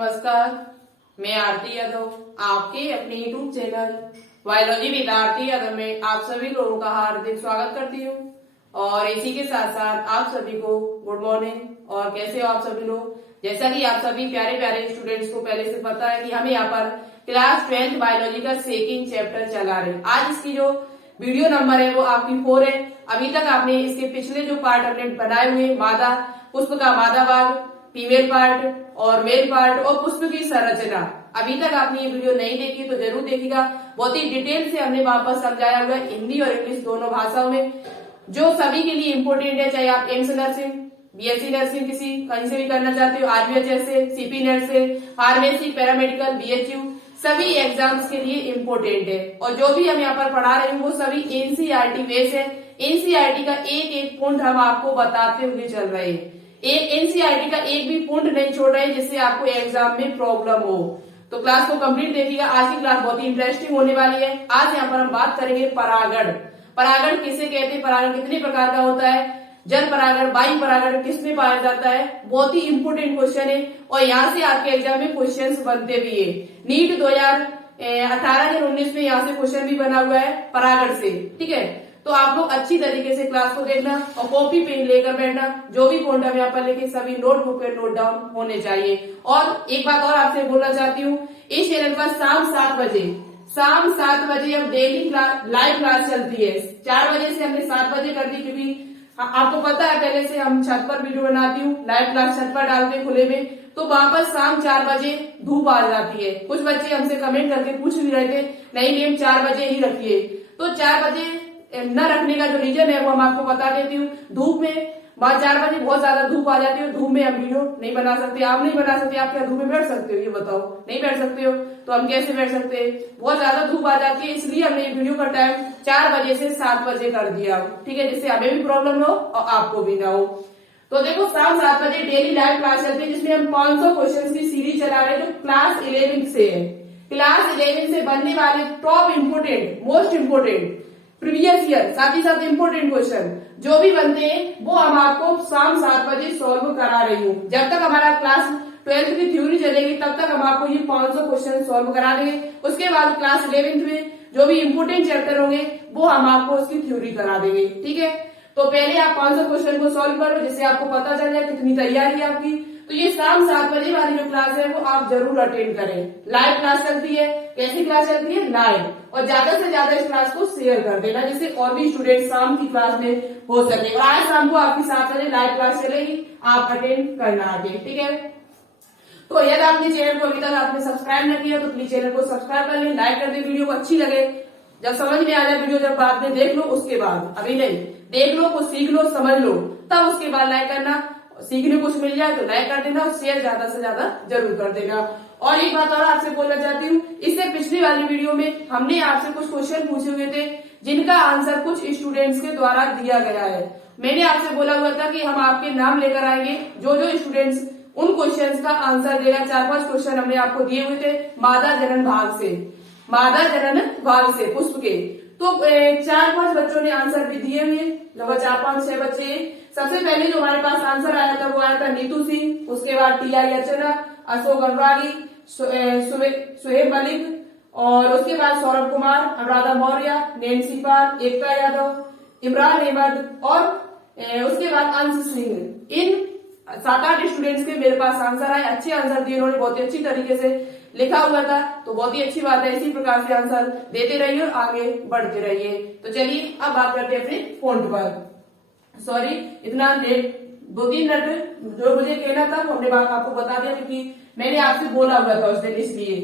नमस्कार, मैं आरती यादव आपके अपने YouTube channel biology with Aarti Yadav में आप सभी लोगों का हार्दिक स्वागत करती हूँ। और इसी के साथ साथ आप सभी को गुड मॉर्निंग। और कैसे हो आप सभी लोग? जैसा कि आप सभी प्यारे प्यारे स्टूडेंट्स को पहले से पता है कि हमें यहाँ पर क्लास 12th बायोलॉजी का सेकंड चैप्टर चला रहे हैं। आज इसकी जो वीडियो नंबर है वो आपकी 4 है। अभी तक आपने इसके पिछले जो पार्ट हमने बनाए हुए मादा पुष्प का मादा भाग, फीमेल पार्ट और मेल पार्ट और पुष्प की संरचना, अभी तक आपने ये वीडियो नहीं देखी तो जरूर देखिएगा। बहुत ही डिटेल से हमने वहां पर समझाया हुआ है हिंदी और इंग्लिश दोनों भाषाओं में, जो सभी के लिए इम्पोर्टेंट है। चाहे आप एम्स नर्सिंग, बीएससी नर्सिंग किसी कहीं से भी करना चाहते हो, आरबीएचएस से, सीपी नर्स से, फार्मेसी, पैरामेडिकल, बीएचयू, सभी एग्जाम्स के लिए इम्पोर्टेंट है। और जो भी हम यहाँ पर पढ़ा रहे हैं वो सभी एनसीईआरटी बेस है। एनसीईआरटी का एक एक पॉइंट हम आपको बताते हुए चल रहे हैं। एक एनसीईआरटी का एक भी पॉइंट नहीं छोड़ रहे हैं जिससे आपको एग्जाम में प्रॉब्लम हो। तो क्लास को कंप्लीट देखिएगा। आज की क्लास बहुत ही इंटरेस्टिंग होने वाली है। आज यहाँ पर हम बात करेंगे परागण। परागण किसे कहते हैं, परागण कितने प्रकार का होता है, जल परागण, वायु परागण किसमें पाया जाता है, बहुत ही इंपोर्टेंट क्वेश्चन है। और यहाँ से आपके एग्जाम में क्वेश्चन बनते भी है। नीट 2018-19 में यहाँ से क्वेश्चन भी बना हुआ है परागण से। ठीक है, तो आप लोग अच्छी तरीके से क्लास को देखना और कॉपी पेन लेकर बैठना। जो भी पॉइंट हम यहाँ पर लेके सभी नोटबुक पे नोट डाउन होने चाहिए। और एक बात और आपसे बोलना चाहती हूँ, इस चैनल पर शाम 7 बजे अब डेली लाइव क्लास चलती है। 4 बजे से हमने 7 बजे कर दी, क्योंकि आपको पता है पहले से हम छत पर वीडियो बनाती हूँ, लाइव क्लास छत पर डालते हैं खुले में, तो वहां पर शाम 4 बजे धूप आ जाती है। कुछ बच्चे हमसे कमेंट करके पूछ भी रहे थे, नहीं मैम 4 बजे ही रखिए। तो 4 बजे न रखने का जो रीजन है वो हम आपको बता देती हूँ। धूप में 4 बजे बहुत ज्यादा धूप आ जाती है, धूप में हम वीडियो नहीं बना सकते। आप नहीं बना सकते, आप क्या धूप में बैठ सकते हो? ये बताओ, नहीं बैठ सकते हो तो हम कैसे बैठ सकते हैं? बहुत ज्यादा धूप आ जाती है, इसलिए हमने वीडियो का टाइम 4 बजे से 7 बजे कर दिया। ठीक है, जिससे हमें भी प्रॉब्लम हो और आपको भी ना हो। तो देखो, शाम 7 बजे डेली लाइव क्लास चलती है, जिसमें हम 500 क्वेश्चन की सीरीज चला रहे हैं जो क्लास 11 से है। क्लास 11 से बनने वाले top important, most important previous year, साथ ही साथ इम्पोर्टेंट क्वेश्चन जो भी बनते हैं वो हम आपको शाम 7 बजे सॉल्व करा रही हूँ। जब तक हमारा क्लास 12th की थ्योरी चलेगी तब तक हम आपको ये 500 क्वेश्चन सॉल्व करा देंगे। उसके बाद क्लास 11th में जो भी इम्पोर्टेंट चैप्टर होंगे वो हम आपको उसकी थ्योरी करा देंगे। ठीक है, तो पहले आप 500 क्वेश्चन को सॉल्व करो, जिससे आपको पता चल जाए कितनी तैयारी है आपकी। तो ये शाम 7 बजे वाली जो क्लास है वो आप जरूर अटेंड करें। लाइव क्लास चलती है। कैसी क्लास चलती है? लाइव। और ज्यादा से ज्यादा इस क्लास को शेयर कर देना, जिससे और भी स्टूडेंट शाम की क्लास में हो सके। और आज शाम को आपकी 7 बजे लाइव क्लास चलेगी, आप अटेंड करना आगे। ठीक है, तो यदि आपने चैनल को अभी तक आपने सब्सक्राइब न किया तो प्लीज चैनल को सब्सक्राइब कर लें, लाइक कर दें। वीडियो को अच्छी लगे, जब समझ में आ जाए वीडियो, जब बाद में देख लो उसके बाद, अभी नहीं, देख लो, कुछ सीख लो, समझ लो, तब उसके बाद लाइक करना। सीखने कुछ मिल जाए तो लाइक कर देना और शेयर ज्यादा से ज्यादा जरूर कर देना। और एक बात और आपसे बोलना चाहती हूँ, इससे पिछली वाली वीडियो में हमने आपसे कुछ क्वेश्चन पूछे हुए थे जिनका आंसर कुछ स्टूडेंट्स के द्वारा दिया गया है। मैंने आपसे बोला हुआ था कि हम आपके नाम लेकर आएंगे, जो जो स्टूडेंट्स उन क्वेश्चन का आंसर देगा। 4-5 क्वेश्चन हमने आपको दिए हुए थे मादा जनन भाग से, मादा जनन भाग से पुष्प के। तो 4-5 बच्चों ने आंसर भी दिए हुए, लगभग 4-5-6 बच्चे। सबसे पहले जो हमारे पास आंसर आया था वो आया था नीतू सिंह, उसके बाद टीआई अर्चना, अशोक अग्रवाली, सुहेब मलिक, और उसके बाद सौरभ कुमार, अनुराधा मौर्य, नैन्सी पाल, एकता यादव, इमरान अहमद और उसके बाद अंश सिंह। इन 7-8 स्टूडेंट्स के मेरे पास आंसर आए। अच्छे आंसर दिए उन्होंने, बहुत ही अच्छी तरीके से लिखा हुआ था, तो बहुत ही अच्छी बात है। इसी प्रकार से आंसर देते रहिए और आगे बढ़ते रहिए। तो चलिए अब बात करते हैं अपने पॉइंट पर। सॉरी, इतना लेट, 2-3 मिनट जो मुझे कहना था वो हमने बात आपको बता दिया, क्योंकि मैंने आपसे बोला हुआ था उस दिन। इसलिए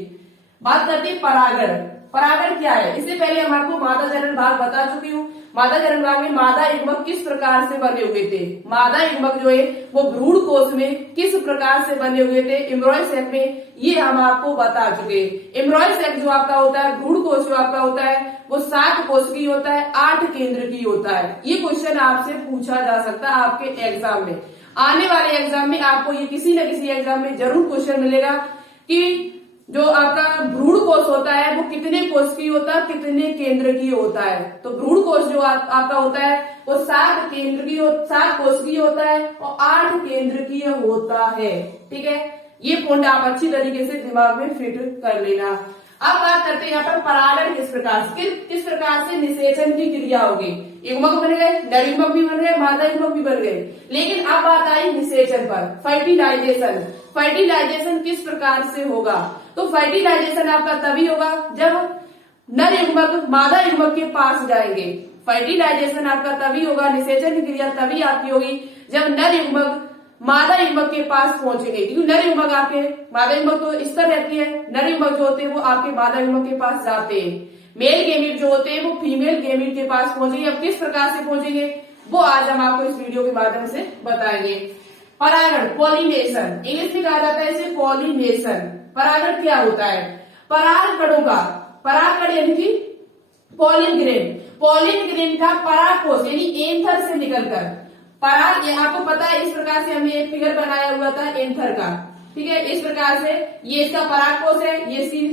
बात करते हैं परागण। परागण क्या है? इससे पहले हम आपको मादा जनन भाग बता चुकी हूँ। मादा जनन भाग में मादा युग्मक किस प्रकार से बने हुए थे, मादा युग्मक जो है वो भ्रूण कोश में किस प्रकार से बने हुए थे एम्ब्रॉय सेक में, ये हम आपको बता चुके। एम्ब्रॉय सेक जो आपका होता है, भ्रूण कोश जो आपका होता है वो 7 कोश की होता है, 8 केंद्र की होता है। ये क्वेश्चन आपसे पूछा जा सकता है आपके एग्जाम में। आने वाले एग्जाम में आपको ये किसी न किसी एग्जाम में जरूर क्वेश्चन मिलेगा कि जो आपका भ्रूण कोश होता है वो कितने कोश की होता है, कितने केंद्र की होता है। तो भ्रूण कोश जो आपका होता है वो 7 कोश की होता है और 8 केंद्र की होता है। ठीक है, ये पॉइंट आप अच्छी तरीके से दिमाग में फिट कर लेना। अब बात करते हैं यहाँ पर परागण किस प्रकार से निषेचन की क्रिया होगी। युग्मक बन गए, नर युग्मक भी बन गए, मादा युग्मक भी बन गए, लेकिन अब बात आई निषेचन पर। फर्टिलाइजेशन किस प्रकार से होगा। तो फर्टिलाइजेशन आपका तभी होगा जब नर युग्मक मादा युग्मक के पास जाएंगे। फर्टिलाइजेशन आपका तभी होगा, निषेचन की क्रिया तभी आपकी होगी जब नर युग्मक मादा युग्मक के पास पहुंचेंगे, क्योंकि नर युग्मक आपके मादा युग्मक तो इस तरह रहती है, नर युग्मक जो होते हैं वो आपके मादा युग्मक के पास जाते हैं, मेल गेमीट जो होते हैं वो फीमेल गेमीट के पास पहुंचेंगे। अब किस प्रकार से पहुंचेंगे वो आज हम आपको इस वीडियो के माध्यम से बताएंगे। परागण, पॉलिनेशन, इंग्लिश में कहा जाता है इसे पॉलिनेशन। परागण क्या होता है। परागकणों का, परागकण यानी कि पॉलिन ग्रेन का परागकोश यानी एंथर से निकलकर पराग, ये आपको पता है इस प्रकार से हमने एक फिगर बनाया हुआ था एंथर का, ठीक है। इस प्रकार से ये इसका परागकोश है, ये इसकी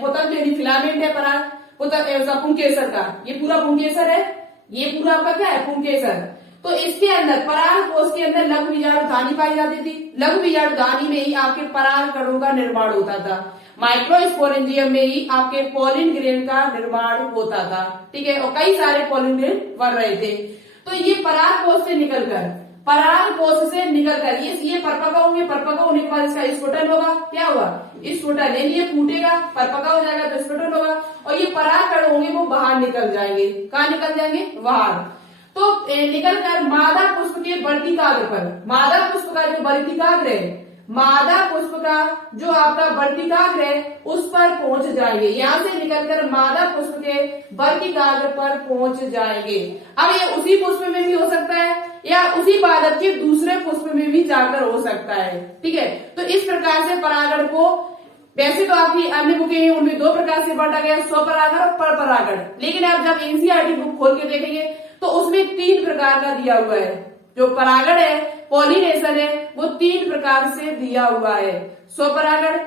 पोतक यानी फिलामेंट है, पराग पोतक पुंकेसर का, ये पूरा पुंकेसर है, ये पूरा आपका क्या है पुंकेसर। तो इसके अंदर परागकोश के अंदर लघु बीजाणुधानी पाई जाती थी। लघु बीजाणुधानी में ही आपके पराग कणों का निर्माण होता था। माइक्रोस्पोरेंजियम में ही आपके पॉलिन ग्रेन का निर्माण होता था, ठीक है, और कई सारे पॉलिन ग्रेन बन रहे थे। तो ये परागकोश से निकलकर ये परपका होंगे, परपका होने के बाद इसका स्फुटन होगा। क्या होगा स्फुटन, यानी ये फूटेगा, परपका हो जाएगा तो स्फुटन होगा, और ये परागकण होंगे वो बाहर निकल जाएंगे। कहाँ निकल जाएंगे, बाहर। तो निकलकर मादा पुष्प के वर्तिकाग्र पर, मादा पुष्प का जो वर्तिकाग्र है, मादा पुष्प का जो आपका वर्तिकाग्र है उस पर पहुंच जाएंगे। यहाँ से निकलकर मादा पुष्प के वर्तिकाग्र पर पहुंच जाएंगे। अब ये उसी पुष्प में भी हो सकता है या उसी पादप के दूसरे पुष्प में भी जाकर हो सकता है, ठीक है। तो इस प्रकार से परागण को, वैसे तो आपकी अन्य बुकें हैं उनमें दो प्रकार से बांटा गया, स्वपरागण और परपरागण, लेकिन आप जब एनसीईआरटी बुक खोल के देखेंगे तो उसमें 3 प्रकार का दिया हुआ है। जो परागण है, पॉलिनेशन है, वो 3 प्रकार से दिया हुआ है। स्वपरागण,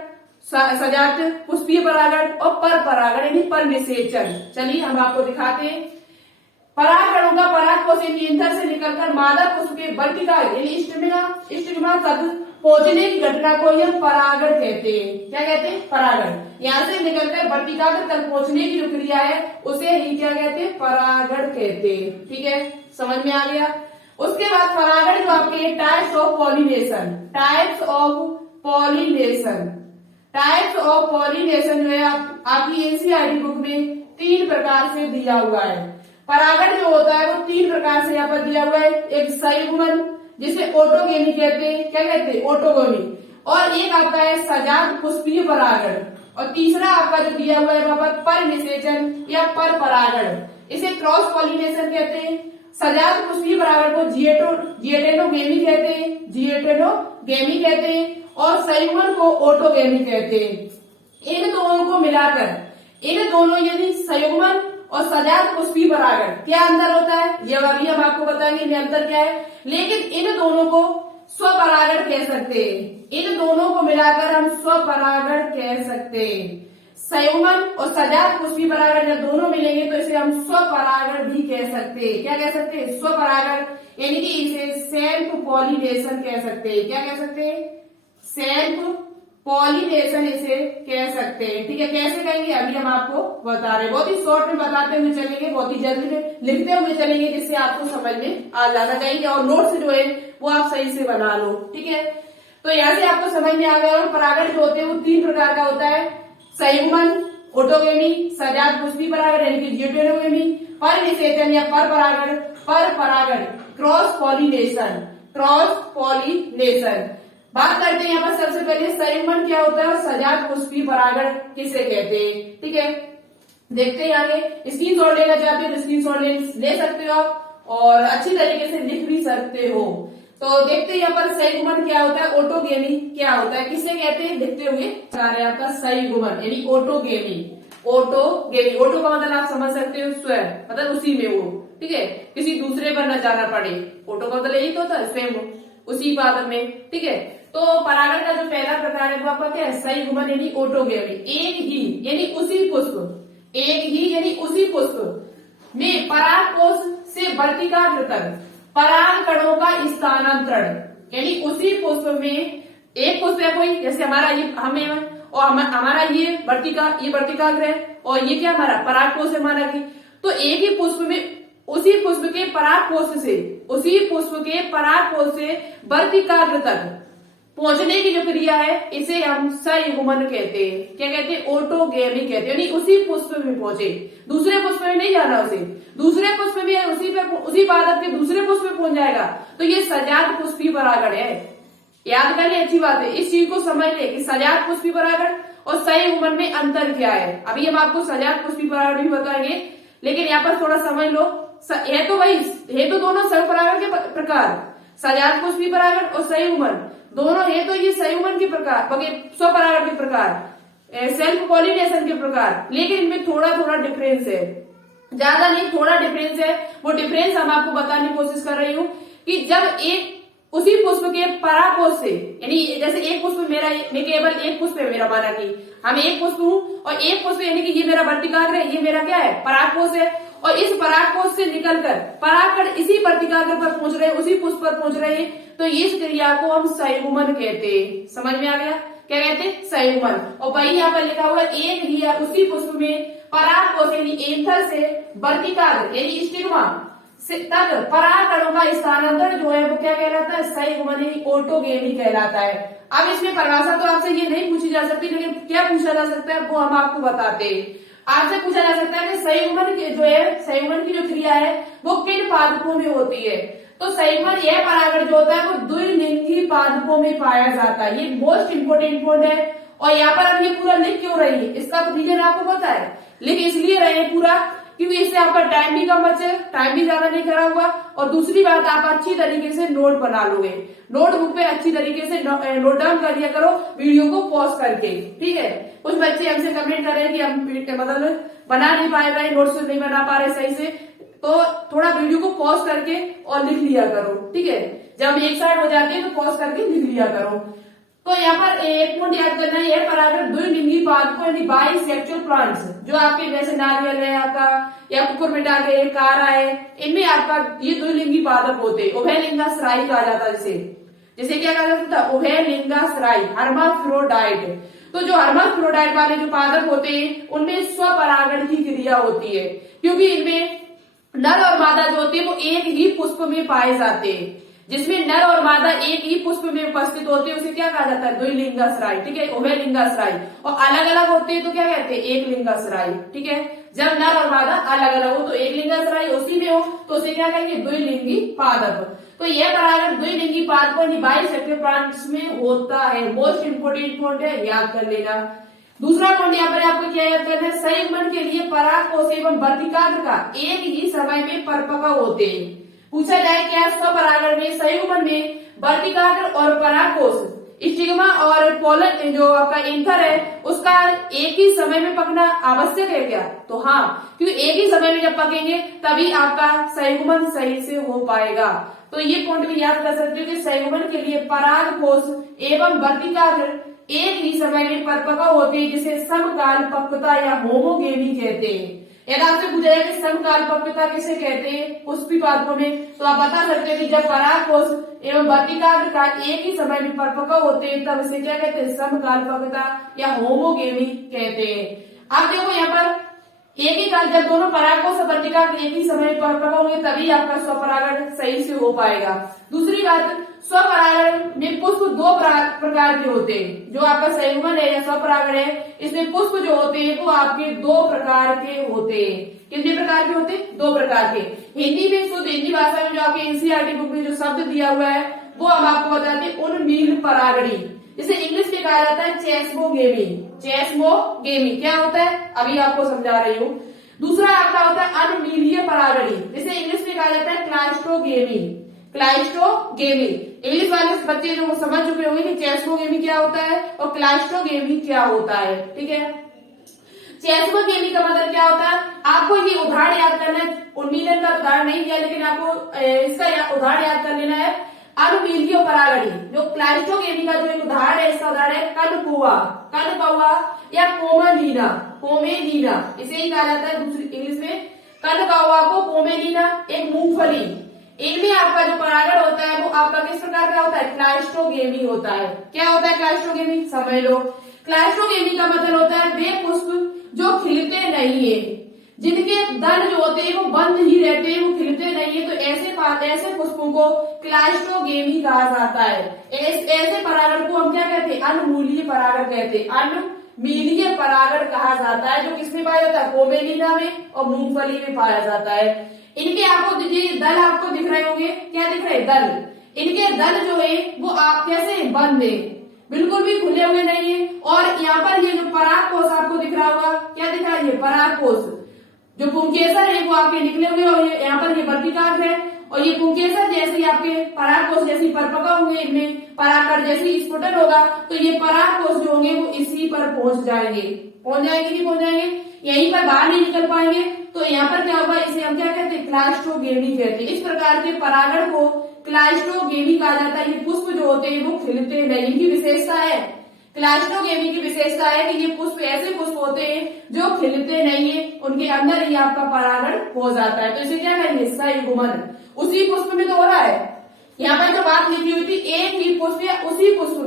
सजात पुष्पीय परागण और परपरागण यानी पर निषेचन। चलिए हम आपको दिखाते हैं। परागकणों का परागकोश एंथर से निकलकर मादा पुष्प के वर्तिकाग्र यानी स्टिग्मा तक पहुंचने की घटना को यह परागण कहते हैं। क्या कहते हैं, परागण। यहाँ से निकलकर वर्तिकाग्र तक पहुंचने की जो क्रिया है उसे ही क्या कहते हैं, परागण कहते हैं, ठीक है, समझ में आ गया। उसके बाद परागण जो आपके टाइप्स ऑफ पॉलिनेशन जो है आपकी एनसीईआरटी बुक में 3 प्रकार से दिया हुआ है। परागण जो होता है वो 3 प्रकार से यहाँ पर दिया हुआ है। एक संयुग्मन जिसे ऑटोगेमी कहते हैं, क्या कहते हैं, ऑटोगेमी, और एक आता है सजात पुष्पीय परागण, और तीसरा आपका जो दिया हुआ है वहां पर पर निषेचन या पर परागण, इसे क्रॉस पॉलिनेशन कहते हैं। सजात पुष्पीय परागण को जिएटेनोगेमी कहते हैं और संयुग्मन को ऑटोगेमी कहते हैं। इन दोनों को मिलाकर, इन दोनों यानी संयुग्मन और सजात पुष्पीय परागण क्या अंतर होता है ये अभी हम आपको बताएंगे इनमें अंतर क्या है, लेकिन इन दोनों को स्वपरागण कह सकते हैं। इन दोनों को मिलाकर हम स्वपरागण कह सकते हैं। संयुग्मन और सजात पुष्पीय परागण जब दोनों मिलेंगे तो इसे हम स्वपरागण भी कह सकते हैं। क्या कह सकते हैं, स्वपरागण, यानी कि इसे सेल्फ पॉलिनेशन कह सकते हैं। क्या कह सकते हैं, सेल्फ पॉलिनेशन इसे कह सकते हैं, ठीक है। कैसे कहेंगे अभी हम आपको बता रहे हैं, बहुत ही शॉर्ट में बताते हुए चलेंगे, बहुत ही जल्दी में लिखते हुए चलेंगे जिससे आपको समझ में आ जाना चाहिए, और नोट्स जो है वो आप सही से बना लो, ठीक है। तो यहाँ से आपको समझ में आ गया। परागण जो होते हैं वो 3 प्रकार का होता है, संयुग्मन, ऑटोगेमी, सजात पुष्पीय परागण यानी कि जिएटेनोगेमी, पर निषेचन या पर परागण, क्रॉस पॉलिनेशन। बात करते हैं यहाँ पर सबसे पहले संयुग्मन क्या होता है और सजात पुष्पीय परागण किसे कहते हैं, ठीक है। देखते हैं आगे। स्क्रीनशॉट लेना चाहते हो तो स्क्रीनशॉट ले सकते हो आप, और अच्छी तरीके से लिख भी सकते हो। तो देखते हैं यहाँ पर संयुग्मन क्या होता है, ऑटोगेमी क्या होता है, किसे कहते हैं, देखते हुए आपका संयुग्मन यानी ऑटोगेमी। ऑटो का मतलब आप समझ सकते हो स्वयं, मतलब उसी में वो, ठीक है, किसी दूसरे पर न जाना पड़े। ऑटो का मतलब यही तो होता है, स्वयं उसी पादप में, ठीक है। तो परागण का जो पहला प्रकार है वो आपका क्या है, संयुग्मन यानी ऑटोगेमी। एक ही यानी उसी पुष्प में परागकोश से वर्तिकाग्र तक पराग कणों का स्थानांतरण, यानी उसी पुष्प में एक पुष्प है कोई, जैसे हमारा ये हमें और हमारा ये वर्तिकाग्र है, और ये क्या हमारा पराग कोष है हमारा की। तो एक ही पुष्प में उसी पुष्प के पराग कोष से वर्तिकाग्र तक पहुंचने की जो क्रिया है इसे हम संयुग्मन कहते हैं। क्या कहते हैं? ऑटोगेमी कहते हैं। यानी उसी पुष्प में पहुंचे, दूसरे पुष्प में नहीं जाना उसे, दूसरे पुष्प में है उसी पादप के दूसरे पुष्प में पहुंच जाएगा, तो ये सजात पुष्पी परागण है। याद कर ले, अच्छी बात है, इस चीज को समझ ले कि सजात पुष्पी परागण और संयुग्मन में अंतर क्या है। अभी हम आपको सजात पुष्पी परागण भी बताएंगे, लेकिन यहाँ पर थोड़ा समझ लो, है तो दोनों संयुग परागण के प्रकार, सजात पुष्पी परागण और संयुग्मन दोनों है, तो ये संयुग्मन के प्रकार, स्वपरागण के प्रकार, सेल्फ पॉलिनेशन के प्रकार, लेकिन इनमें थोड़ा थोड़ा डिफरेंस है, ज्यादा नहीं, थोड़ा डिफरेंस है। वो डिफरेंस हम आपको बताने की कोशिश कर रही हूँ कि जब एक उसी पुष्प के परागकोश से, यानी जैसे एक पुष्प मेरा, मैं केवल एक पुष्प है मेरा, माना कि हम एक पुष्प हूँ और एक पुष्प, यानी कि ये मेरा वर्तिकाग्र है, ये मेरा क्या है? परागकोश है, और इस परागकोश से निकलकर परागकण इसी वर्तिकाग्र पर पहुंच रहे हैं, उसी पुष्प पर पहुंच रहे हैं, तो इस क्रिया को हम संयुग्मन कहते हैं। समझ में आ गया? क्या कहते हैं? संयुग्मन। और वही यहाँ पर लिखा हुआ है, एक लिया उसी पुष्प में परागकोश यानी एंथर से वर्तिकाग्र यानी स्टिग्मा तक परागकणों का स्थानांतरण जो है वो क्या कहलाता है? संयुग्मन यानी ऑटोगेमी कहलाता है। अब इसमें परिभाषा तो आपसे ये नहीं पूछी जा सकती, लेकिन क्या पूछा जा सकता है वो हम आपको बताते हैं। आपसे पूछा जा सकता है कि संयुग्मन की जो क्रिया है वो किन पादपों में होती है? तो संयुग्मन यह परागण जो होता है वो द्विलिंगी पादपों में पाया जाता है। ये मोस्ट इंपोर्टेंट पॉइंट है, और यहाँ पर हम ये पूरा लिख क्यों रही है इसका रीजन आपको पता है। लिख इसलिए रहे हैं पूरा क्योंकि इससे आपका टाइम भी कम बचे, टाइम भी ज्यादा नहीं खराब हुआ, और दूसरी बात आप अच्छी तरीके से नोट बना लोगे। नोटबुक पे अच्छी तरीके से नोट डाउन कर लिया करो वीडियो को पॉज करके, ठीक है। कुछ बच्चे हमसे कमेंट कर रहे हैं कि हम मतलब बना नहीं पा रहे, नोट्स नहीं बना पा रहे सही से, तो थोड़ा वीडियो को पॉज करके और लिख लिया करो, ठीक है। जब एक साइड हो जाती है तो पॉज करके लिख लिया करो। तो यहाँ पर एक पॉइंट याद करना है, यह परागण द्विलिंगी पादपों यानी बाइसेक्सुअल प्लांट्स, जो आपके जैसे नारियल है आपका, या कुकुरबिटा है, कारा है, इनमें आपका ये द्विलिंगी पादप होते हैं। उभयलिंगाश्रायी कहा जाता है जिसे क्या कहा जाता था? उभयलिंगाश्रायी, हर्माफ्रोडाइट। तो जो हर्माफ्रोडाइट वाले जो पादप होते हैं उनमें स्वपरागण की क्रिया होती है, क्योंकि इनमें नर और मादा जो होते हैं वो एक ही पुष्प में पाए जाते हैं। जिसमें नर और मादा एक ही पुष्प में उपस्थित होते हैं उसे क्या कहा जाता है? द्विलिंगाश्रायी, ठीक है, उभयलिंगाश्रायी। और अलग अलग होते हैं तो क्या कहते हैं? एक लिंगाश्रायी, ठीक है। जब नर और मादा अलग अलग हो तो एक लिंगाश्रायी, उसी में हो तो उसे क्या कहेंगे? द्विलिंगी पादप। तो यह परागण द्विलिंगी पादपों बाइसेक्सुअल प्लांट्स में होता है। मोस्ट इंपोर्टेंट पॉइंट है, याद कर लेना। दूसरा पॉइंट यहाँ पर आपको क्या याद करना है? संयुग्मन के लिए परागकोश एवं वर्तिकाग्र का एक ही समय में परिपक्व होते हैं। पूछा जाए क्या स्वपरागण में, संयुग्मन में वर्तिकाग्र और परागकोश, स्टिग्मा और पोलन जो आपका एंथर है उसका एक ही समय में पकना आवश्यक है क्या? तो हाँ, क्योंकि एक ही समय में जब पकेंगे तभी आपका संयुग्मन सही से हो पाएगा। तो ये पॉइंट भी याद कर सकते हो कि संयुग्मन के लिए परागकोश एवं वर्तिकाग्र एक ही समय में परिपक्व होते हैं, जिसे समकाल पक्वता या होमोगेमी कहते हैं। यदि आपसे पूछा जाए कि समकाल पक्वता किसे कहते हैं पुष्पी पादपों में, तो आप बता सकते हैं कि जब परागकोश एवं वर्तिकाग्र का एक ही समय में परिपक्व होते हैं तब इसे क्या कहते हैं? समकाल पक्वता या होमोगेमी कहते हैं। आप देखो यहाँ पर एक ही काल, जब दोनों परागकोश और वर्तिकाग्र एक ही समय में परिपक्व होंगे तभी आपका स्वपरागण सही से हो पाएगा। दूसरी बात, स्वपरागण में पुष्प दो प्रकार के होते हैं। जो आपका संयुग्मन है या स्वपरागण है, इसमें पुष्प जो होते हैं वो आपके दो प्रकार के होते हैं। कितने प्रकार के होते हैं? दो प्रकार के। हिंदी में, शुद्ध हिंदी भाषा में जो आपके एनसीईआरटी बुक में जो शब्द दिया हुआ है वो हम आपको बताते हैं उन्मील परागणी, जिसे इंग्लिश में कहा जाता है चेस्मोगेमी। चेस्मोगेमी क्या होता है अभी आपको समझा रही हूँ। दूसरा आपका होता है अनमीलीय परागणी, जिसे इंग्लिश में कहा जाता है क्लाइस्टोगेमी। क्लाइस्टोगेमी इंग्लिश वाले बच्चे जो समझ चुके होंगे कि चेस्मोगेमी क्या होता है और क्लाइस्टोगेमी क्या होता है, ठीक है। चेस्मोगेमी का मतलब क्या होता है? आपको ये उदाहरण याद करना है। उन्मीलन का उदाहरण नहीं दिया, लेकिन आपको इसका उदाहरण याद कर लेना है। अनुमीलियो परागणी, जो क्लाइस्टोगेमी का जो एक उदाहरण है, इसका उदाहरण है कनकौआ या पोमेलीना, इसे ही कहा जाता है दूसरी इंग्लिश में। कनकौआ को पोमेलीना एक मूंगफली, इनमें आपका जो परागण होता है वो आपका किस प्रकार का होता है, क्लाइस्टोगेमी होता है। क्या होता है क्लाइस्टोगेमी, समझ लो। क्लाइस्टोगेमी का मतलब होता है वे पुष्प जो खिलते नहीं है, जिनके दल जो होते हैं वो बंद ही रहते हैं, वो खिलते नहीं है, तो ऐसे पुष्पों को क्लाइस्टोगेमी कहा जाता है। ऐसे परागण को हम क्या कहते हैं, अनमूलीय परागण कहते हैं। अनमीलीय परागण कहा जाता है, जो किसमें पाया जाता है, कोमेलिना में और मूंगफली में पाया जाता है। इनके आपको दल आपको दिख रहे होंगे, क्या दिख रहे हैं, दल। इनके दल जो है वो आप कैसे बंद है, बिल्कुल भी खुले हुए नहीं है। और यहाँ पर ये जो परागकोश आपको दिख रहा होगा, क्या दिख रहा है, ये परागकोश, जो पुंकेसर है वो आपके निकले हुए और यहाँ पर ये वर्तिकाग्र है, और ये पुंकेसर जैसे आपके परागकोश जैसी परिपक्व होंगे, इनमें परागकण जैसी स्फुटन होगा, तो ये परागकोश जो होंगे वो इसी पर पहुंच जाएंगे, नहीं पहुंच जाएंगे, यहीं पर बाहर नहीं निकल पाएंगे। तो यहाँ पर क्या होगा, इसे हम क्या कहते हैं, क्लाइस्टोगेमी कहते हैं। इस प्रकार के परागण को क्लाइस्टोगेमी कहा जाता है। ये पुष्प जो होते हैं वो खिलते नहीं, इनकी विशेषता है, क्लाइस्टोगेमी की विशेषता है कि ये पुष्प ऐसे पुष्प होते हैं जो खिलते नहीं है, उनके अंदर ही आपका परागण हो जाता है। तो इसे क्या कहेंगे, संयुग्मन। उसी पुष्प में तो हो रहा है, यहाँ पर जो बात लिखी हुई थी, एक ही पुष्प या उसी पुष्प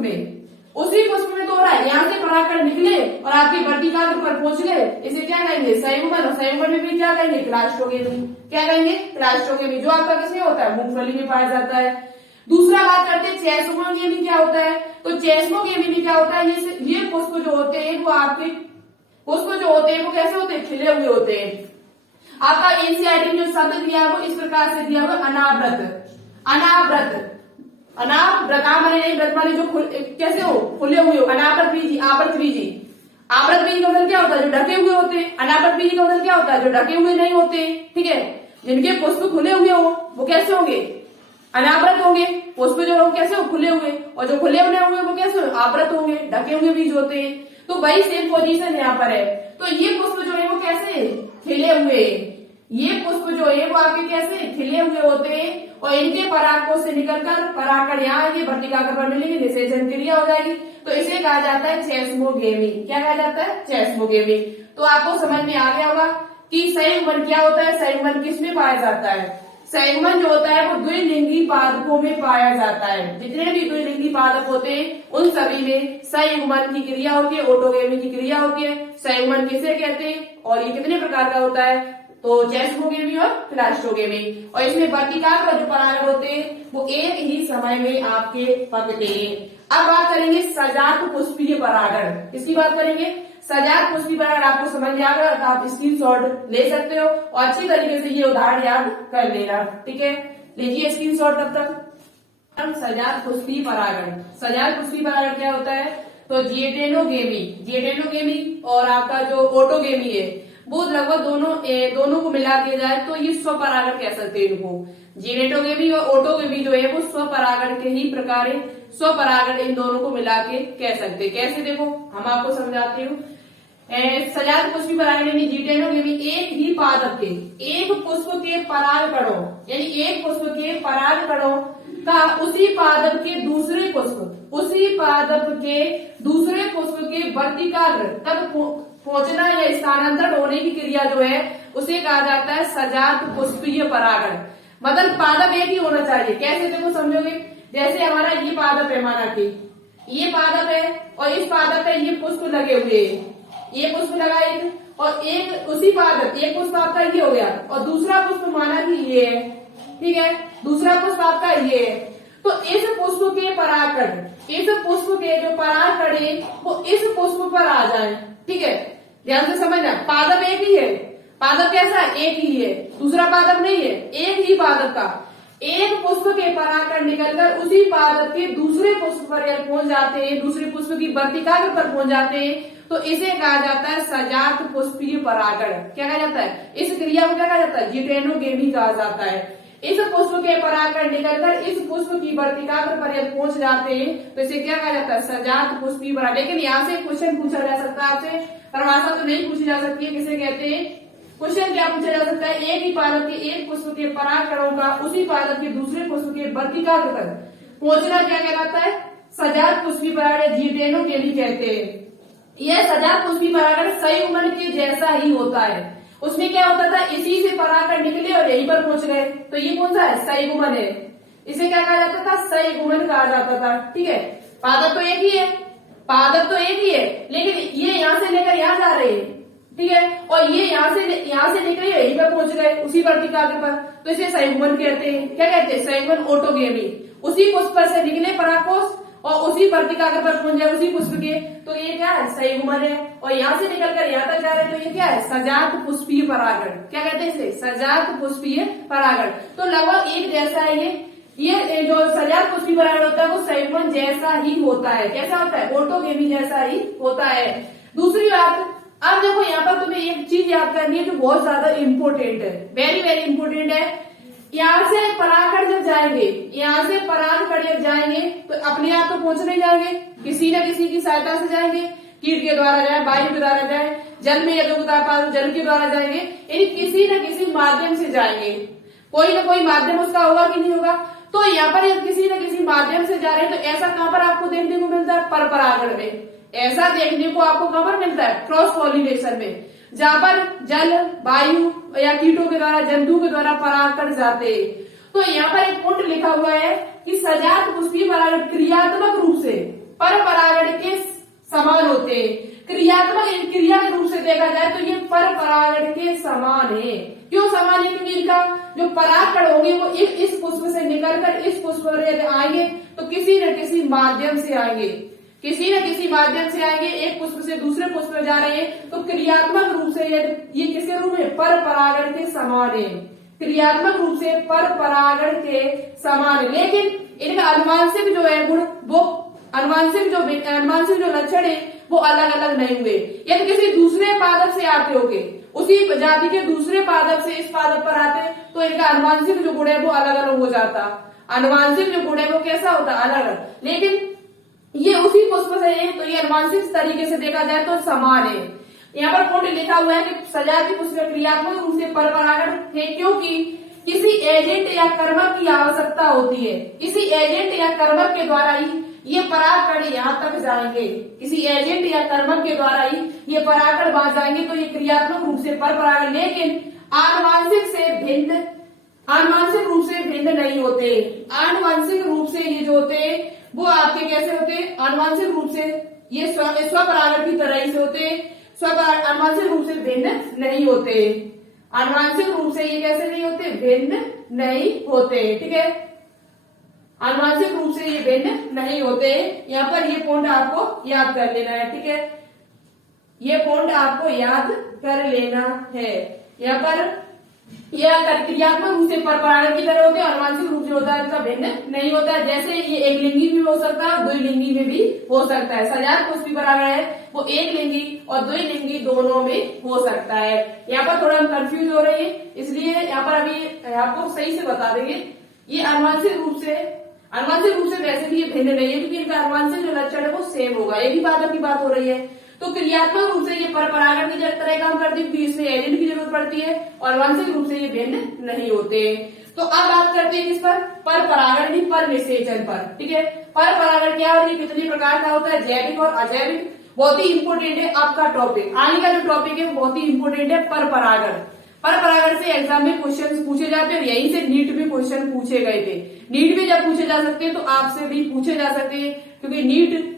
में तो हो रहा है, यहाँ से परागकण निकले और आपकी वर्तिकाग्र पर पहुंच गए, इसे क्या कहेंगे, संयुग्मन। और संयुग्मन में भी क्या कहेंगे, क्लाइस्टोगेमी। क्या कहेंगे, क्लाइस्टोगेमी, जो आपका किसमें होता है, मूंगफली में पाया जाता है। दूसरा बात करते हैं चेस्मोगेमी क्या होता है। तो चेस्मोगेमी में क्या होता है, ये पुष्प जो होते हैं वो आपके पुष्प जो होते हैं वो कैसे होते हैं, खिले हुए होते हैं। आपका एनसीईआरटी में जो शब्द दिया है वो इस प्रकार से दिया हुआ, अनावृत। माने नहीं, व्रत माने जो कैसे हो, खुले हुए हो। अनावृत बीजी, आवृत बीजी। आवृत बीजी का मतलब क्या होता है, जो ढके हुए होते हैं। अनावृत बीजी का मतलब क्या होता है, जो ढके हुए नहीं होते। ठीक है, जिनके पुष्प खुले हुए हो वो कैसे होंगे, अनावृत होंगे। पुष्प जो हो कैसे हो, खुले हुए, और जो खुले हुए वो कैसे हो, आवृत होंगे, ढके हुए बीज होते हैं। तो वही सेम पोजीशन यहाँ पर है। तो ये पुष्प जो है वो कैसे खिले हुए, ये पुष्प जो है वो आपके कैसे खिले हुए होते हैं, और इनके परागकोश से निकलकर परागकण यहाँ आएंगे, वर्तिकाग्र पर मिलेंगे, निषेचन क्रिया हो जाएगी। तो इसे कहा जाता है चेस्मोगेमी। क्या कहा जाता है, चेस्मोगेमी। तो आपको समझ में आ गया होगा कि संयुग्मन क्या होता है। संयुग्मन किसमें पाया जाता है, संयुग्मन जो होता है वो द्विलिंगी पादपों में पाया जाता है। जितने भी द्विलिंगी पादप होते हैं उन सभी में संयुग्मन की क्रिया होती है, ऑटोगेमी की क्रिया होती है। संयुग्मन किसे कहते हैं और ये कितने प्रकार का होता है, तो चेस्मोगेमी और क्लाइस्टोगेमी। और इसमें वर्तिकाग्र जो परागण होते हैं वो एक ही समय में आपके पकते हैं। अब बात करेंगे सजात पुष्पीय परागण। किसकी बात करेंगे, सजात पुष्पीय परागण। आपको समझ में आ गया, आप स्क्रीनशॉट ले सकते हो और अच्छी तरीके से ये उदाहरण याद कर लेना। ठीक है, लीजिए स्क्रीनशॉट तब तक। सजात पुष्पीय परागण, सजात पुष्पीय परागण क्या होता है, तो जिएटेनोगेमी और आपका जो ऑटोगेमी है वो लगभग दोनों को मिला दिया जाए तो ये स्वपरागण कह सकते हैं इनको। जिएटेनोगेमी और ऑटोगेमी जो है वो स्वपरागण के ही प्रकार है। स्वपरागण इन दोनों को मिला के कह सकते हैं। कैसे, देखो हम आपको समझाते हूँ। सजात पुष्पीय परागण यानी जिएटेनोगेमी एक ही पादप के, एक पुष्प के परागकणों, यानी एक पुष्प के परागकणों का उसी पादप के दूसरे पुष्प के वर्तिकाग्र तक पहुंचना या स्थानांतरण होने की क्रिया जो है उसे कहा जाता है सजात पुष्पीय परागण। मतलब पादप एक ही होना चाहिए। कैसे, देखो समझोगे, जैसे हमारा ये पादप है, माना कि ये पादप है और इस पादप पे ये पुष्प लगे हुए हैं, ये पुष्प लगा एक, और एक उसी पादप, एक पुष्प आपका ये हो गया और दूसरा पुष्प माना कि ये है। ठीक है, दूसरा पुष्प आपका ये है। तो इस पुष्प के परागकण, इस पुष्प के जो परागकण है वो इस पुष्प पर आ जाए। ठीक है, ध्यान से समझना, पादप एक ही है। पादप कैसा है, एक ही है, दूसरा पादप नहीं है, एक ही पादप का एक पुष्प के परागकण निकलकर उसी पादप के दूसरे पुष्प पर पहुंच जाते हैं, दूसरे पुष्प की वर्तिकाग्र पर पहुंच जाते हैं, तो इसे कहा जाता है सजात पुष्पीय परागण। क्या कहा जाता है, इस क्रिया को क्या कहा जाता है, जिएटेनोगेमी कहा जाता है। इस पुष्प के परागकण निकलकर इस पुष्प की वर्तिकाग्र पर पहुंच जाते हैं तो इसे क्या कहा जाता है, सजात पुष्पीय परागण। लेकिन यहाँ से क्वेश्चन पूछा जा सकता है आपसे, परिभाषा तो नहीं पूछी जा सकती है, किसे कहते हैं। क्वेश्चन क्या पूछा जा सकता है, एक ही पादप के एक पुष्प के परागकणों का उसी पादप के दूसरे पुष्प के वर्तिकाग्र तक पहुंचना क्या कहलाता है, सजात पुष्पीय परागण, जिएटेनोगेमी कहते हैं। यह सजात पुष्पीय परागण संयुग्मन के जैसा ही होता है। उसमें क्या होता था, इसी से परागकण निकले और पर यहीं पर पहुंच गए, तो ये कौन सा है, संयुग्मन है। इसे क्या कहा जाता था, संयुग्मन कहा जाता था। ठीक है, पादप तो एक ही है, पादप तो एक ही है, लेकिन ये यहाँ से लेकर यहाँ जा रहे हैं। ठीक है, और ये यहाँ से निकले यहीं पर पहुंच गए उसी वर्तिकाग्र पर, तो इसे संयुग्मन कहते हैं। क्या कहते हैं, संयुग्मन, ऑटोगेमी। उसी पुष्प से निकले परागकोश और उसी वर्तिकाग्र पर पहुंच जाए उसी पुष्प के, तो ये क्या है, संयुग्मन है। और यहाँ से निकलकर यहाँ तक जा रहे हैं, तो ये क्या है, सजात पुष्पीय परागण। क्या कहते हैं इसे, सजात पुष्पीय परागण। तो लगभग एक जैसा है ये जो सजात पुष्पीय परागण होता है वो संयुग्मन जैसा ही होता है। कैसा होता है, ऑटोगेमी जैसा ही होता है। दूसरी बात, अब देखो यहाँ पर तुम्हें एक चीज याद करनी है जो बहुत ज्यादा इंपोर्टेंट है, वेरी वेरी इंपोर्टेंट है। यहाँ से परागकण जब जाएंगे, यहाँ से परागकण जब जाएंगे तो अपने आप तो पहुंच नहीं जाएंगे, किसी न किसी की सहायता से जाएंगे। कीट के द्वारा जाए, वायु के द्वारा जाए, जल में यदि जल के द्वारा जाएंगे, यानी किसी न किसी माध्यम से जाएंगे। कोई न कोई माध्यम उसका होगा कि नहीं होगा। तो यहाँ पर जब किसी न किसी माध्यम से जा रहे हैं तो ऐसा कहाँ पर आपको देखने को मिलता है, पर परागण में। ऐसा देखने को आपको कहाँ पर मिलता है, क्रॉस पॉलिनेशन में, जहाँ पर जल, वायु या कीटों के द्वारा, जंतु के द्वारा परागकण जाते। तो यहाँ पर एक पॉइंट लिखा हुआ है कि सजात पुष्पीय परागण क्रियात्मक रूप से पर परागण के समान होते हैं। क्रियात्मक क्रिया के रूप से देखा जाए तो ये पर परागण के समान है। क्यों समान है, क्योंकि इनका जो परागकण होंगे वो इस पुष्प से निकलकर इस पुष्प में आएंगे तो किसी न किसी माध्यम से आएंगे, किसी न किसी माध्यम से आएंगे। एक पुष्प से दूसरे पुष्प में जा रहे हैं तो क्रियात्मक रूप से ये किसके रूप में, पर परागण के समान है। क्रियात्मक रूप से पर परागण के समान है, लेकिन इनका अनुवांशिक जो है गुण, वो अनुवांशिक जो लक्षण है वो अलग अलग नहीं हुए। यदि किसी दूसरे पादप से आते होंगे, उसी जाति के दूसरे पादप से इस पादप पर आते तो इनका अनुवांशिक जो गुण है वो अलग अलग हो जाता। अनुवांशिक जो गुण है वो कैसा होता, अलग अलग। लेकिन ये उसी पुष्प से है तो ये अनुवांशिक तरीके से देखा जाए तो समान है। यहाँ पर पॉइंट लिखा हुआ है कि सजातीय पुष्प क्रियात्मक रूप से पर परागण है क्योंकि किसी एजेंट या कर्मक की आवश्यकता होती है। किसी एजेंट या कर्मक के द्वारा ही ये परागकण यहाँ तक जाएंगे, किसी एजेंट या कर्मक के द्वारा ही ये परागकण वहां जाएंगे तो ये क्रियात्मक रूप से पर परागण, लेकिन आनुवांशिक रूप से भिन्न नहीं होते। आनुवांशिक रूप से ये जो होते हैं वो आपके कैसे होते हैं, आनुवांशिक रूप से ये स्वपरागण की तरह ही से होते हैं, आनुवांशिक रूप से भिन्न नहीं होते। आनुवांशिक रूप से ये कैसे नहीं होते, भिन्न नहीं होते। ठीक है, आनुवांशिक रूप से ये भिन्न नहीं होते। यहाँ पर ये पॉइंट आपको याद कर लेना है। ठीक है, ये पॉइंट आपको याद कर लेना है। यहाँ पर यह क्रियात्मक रूप से पर परागण की तरह होते हैं, अनुवांशिक रूप से होता है इसका भिन्न नहीं होता है। जैसे ये एक लिंगी भी हो सकता है, द्विलिंगी में भी हो सकता है। सजात पुष्पीय परागण है वो एक लिंगी और द्विलिंगी दोनों में हो सकता है। यहाँ पर थोड़ा हम कंफ्यूज हो रहे हैं, इसलिए यहाँ पर अभी आपको सही से बता देंगे। ये अनुवांशिक रूप से वैसे भी ये भिन्न नहीं है क्योंकि इनका अनुवांशिक जो लक्षण है वो सेम होगा, एक ही पादप की बात हो रही है। तो क्रियात्मक रूप से ये पर परागण की तरह काम करती है क्योंकि इसमें एजेंट की जरूरत पड़ती है, और अनुवांशिक रूप से ये भिन्न नहीं होते। तो अब बात करते हैं किस पर परागण नहीं, पर निषेचन पर। ठीक है, पर परागण क्या है, कितने प्रकार का होता है, जैविक और अजैविक। बहुत ही इंपोर्टेंट है आपका टॉपिक, आगे का जो टॉपिक है बहुत ही इंपोर्टेंट है पर परागण। पर परागण से एग्जाम में क्वेश्चन पूछे जाते हैं और यहीं से नीट में क्वेश्चन पूछे गए थे। नीट में जब पूछे जा सकते हैं तो आपसे भी पूछे जा सकते हैं क्योंकि नीट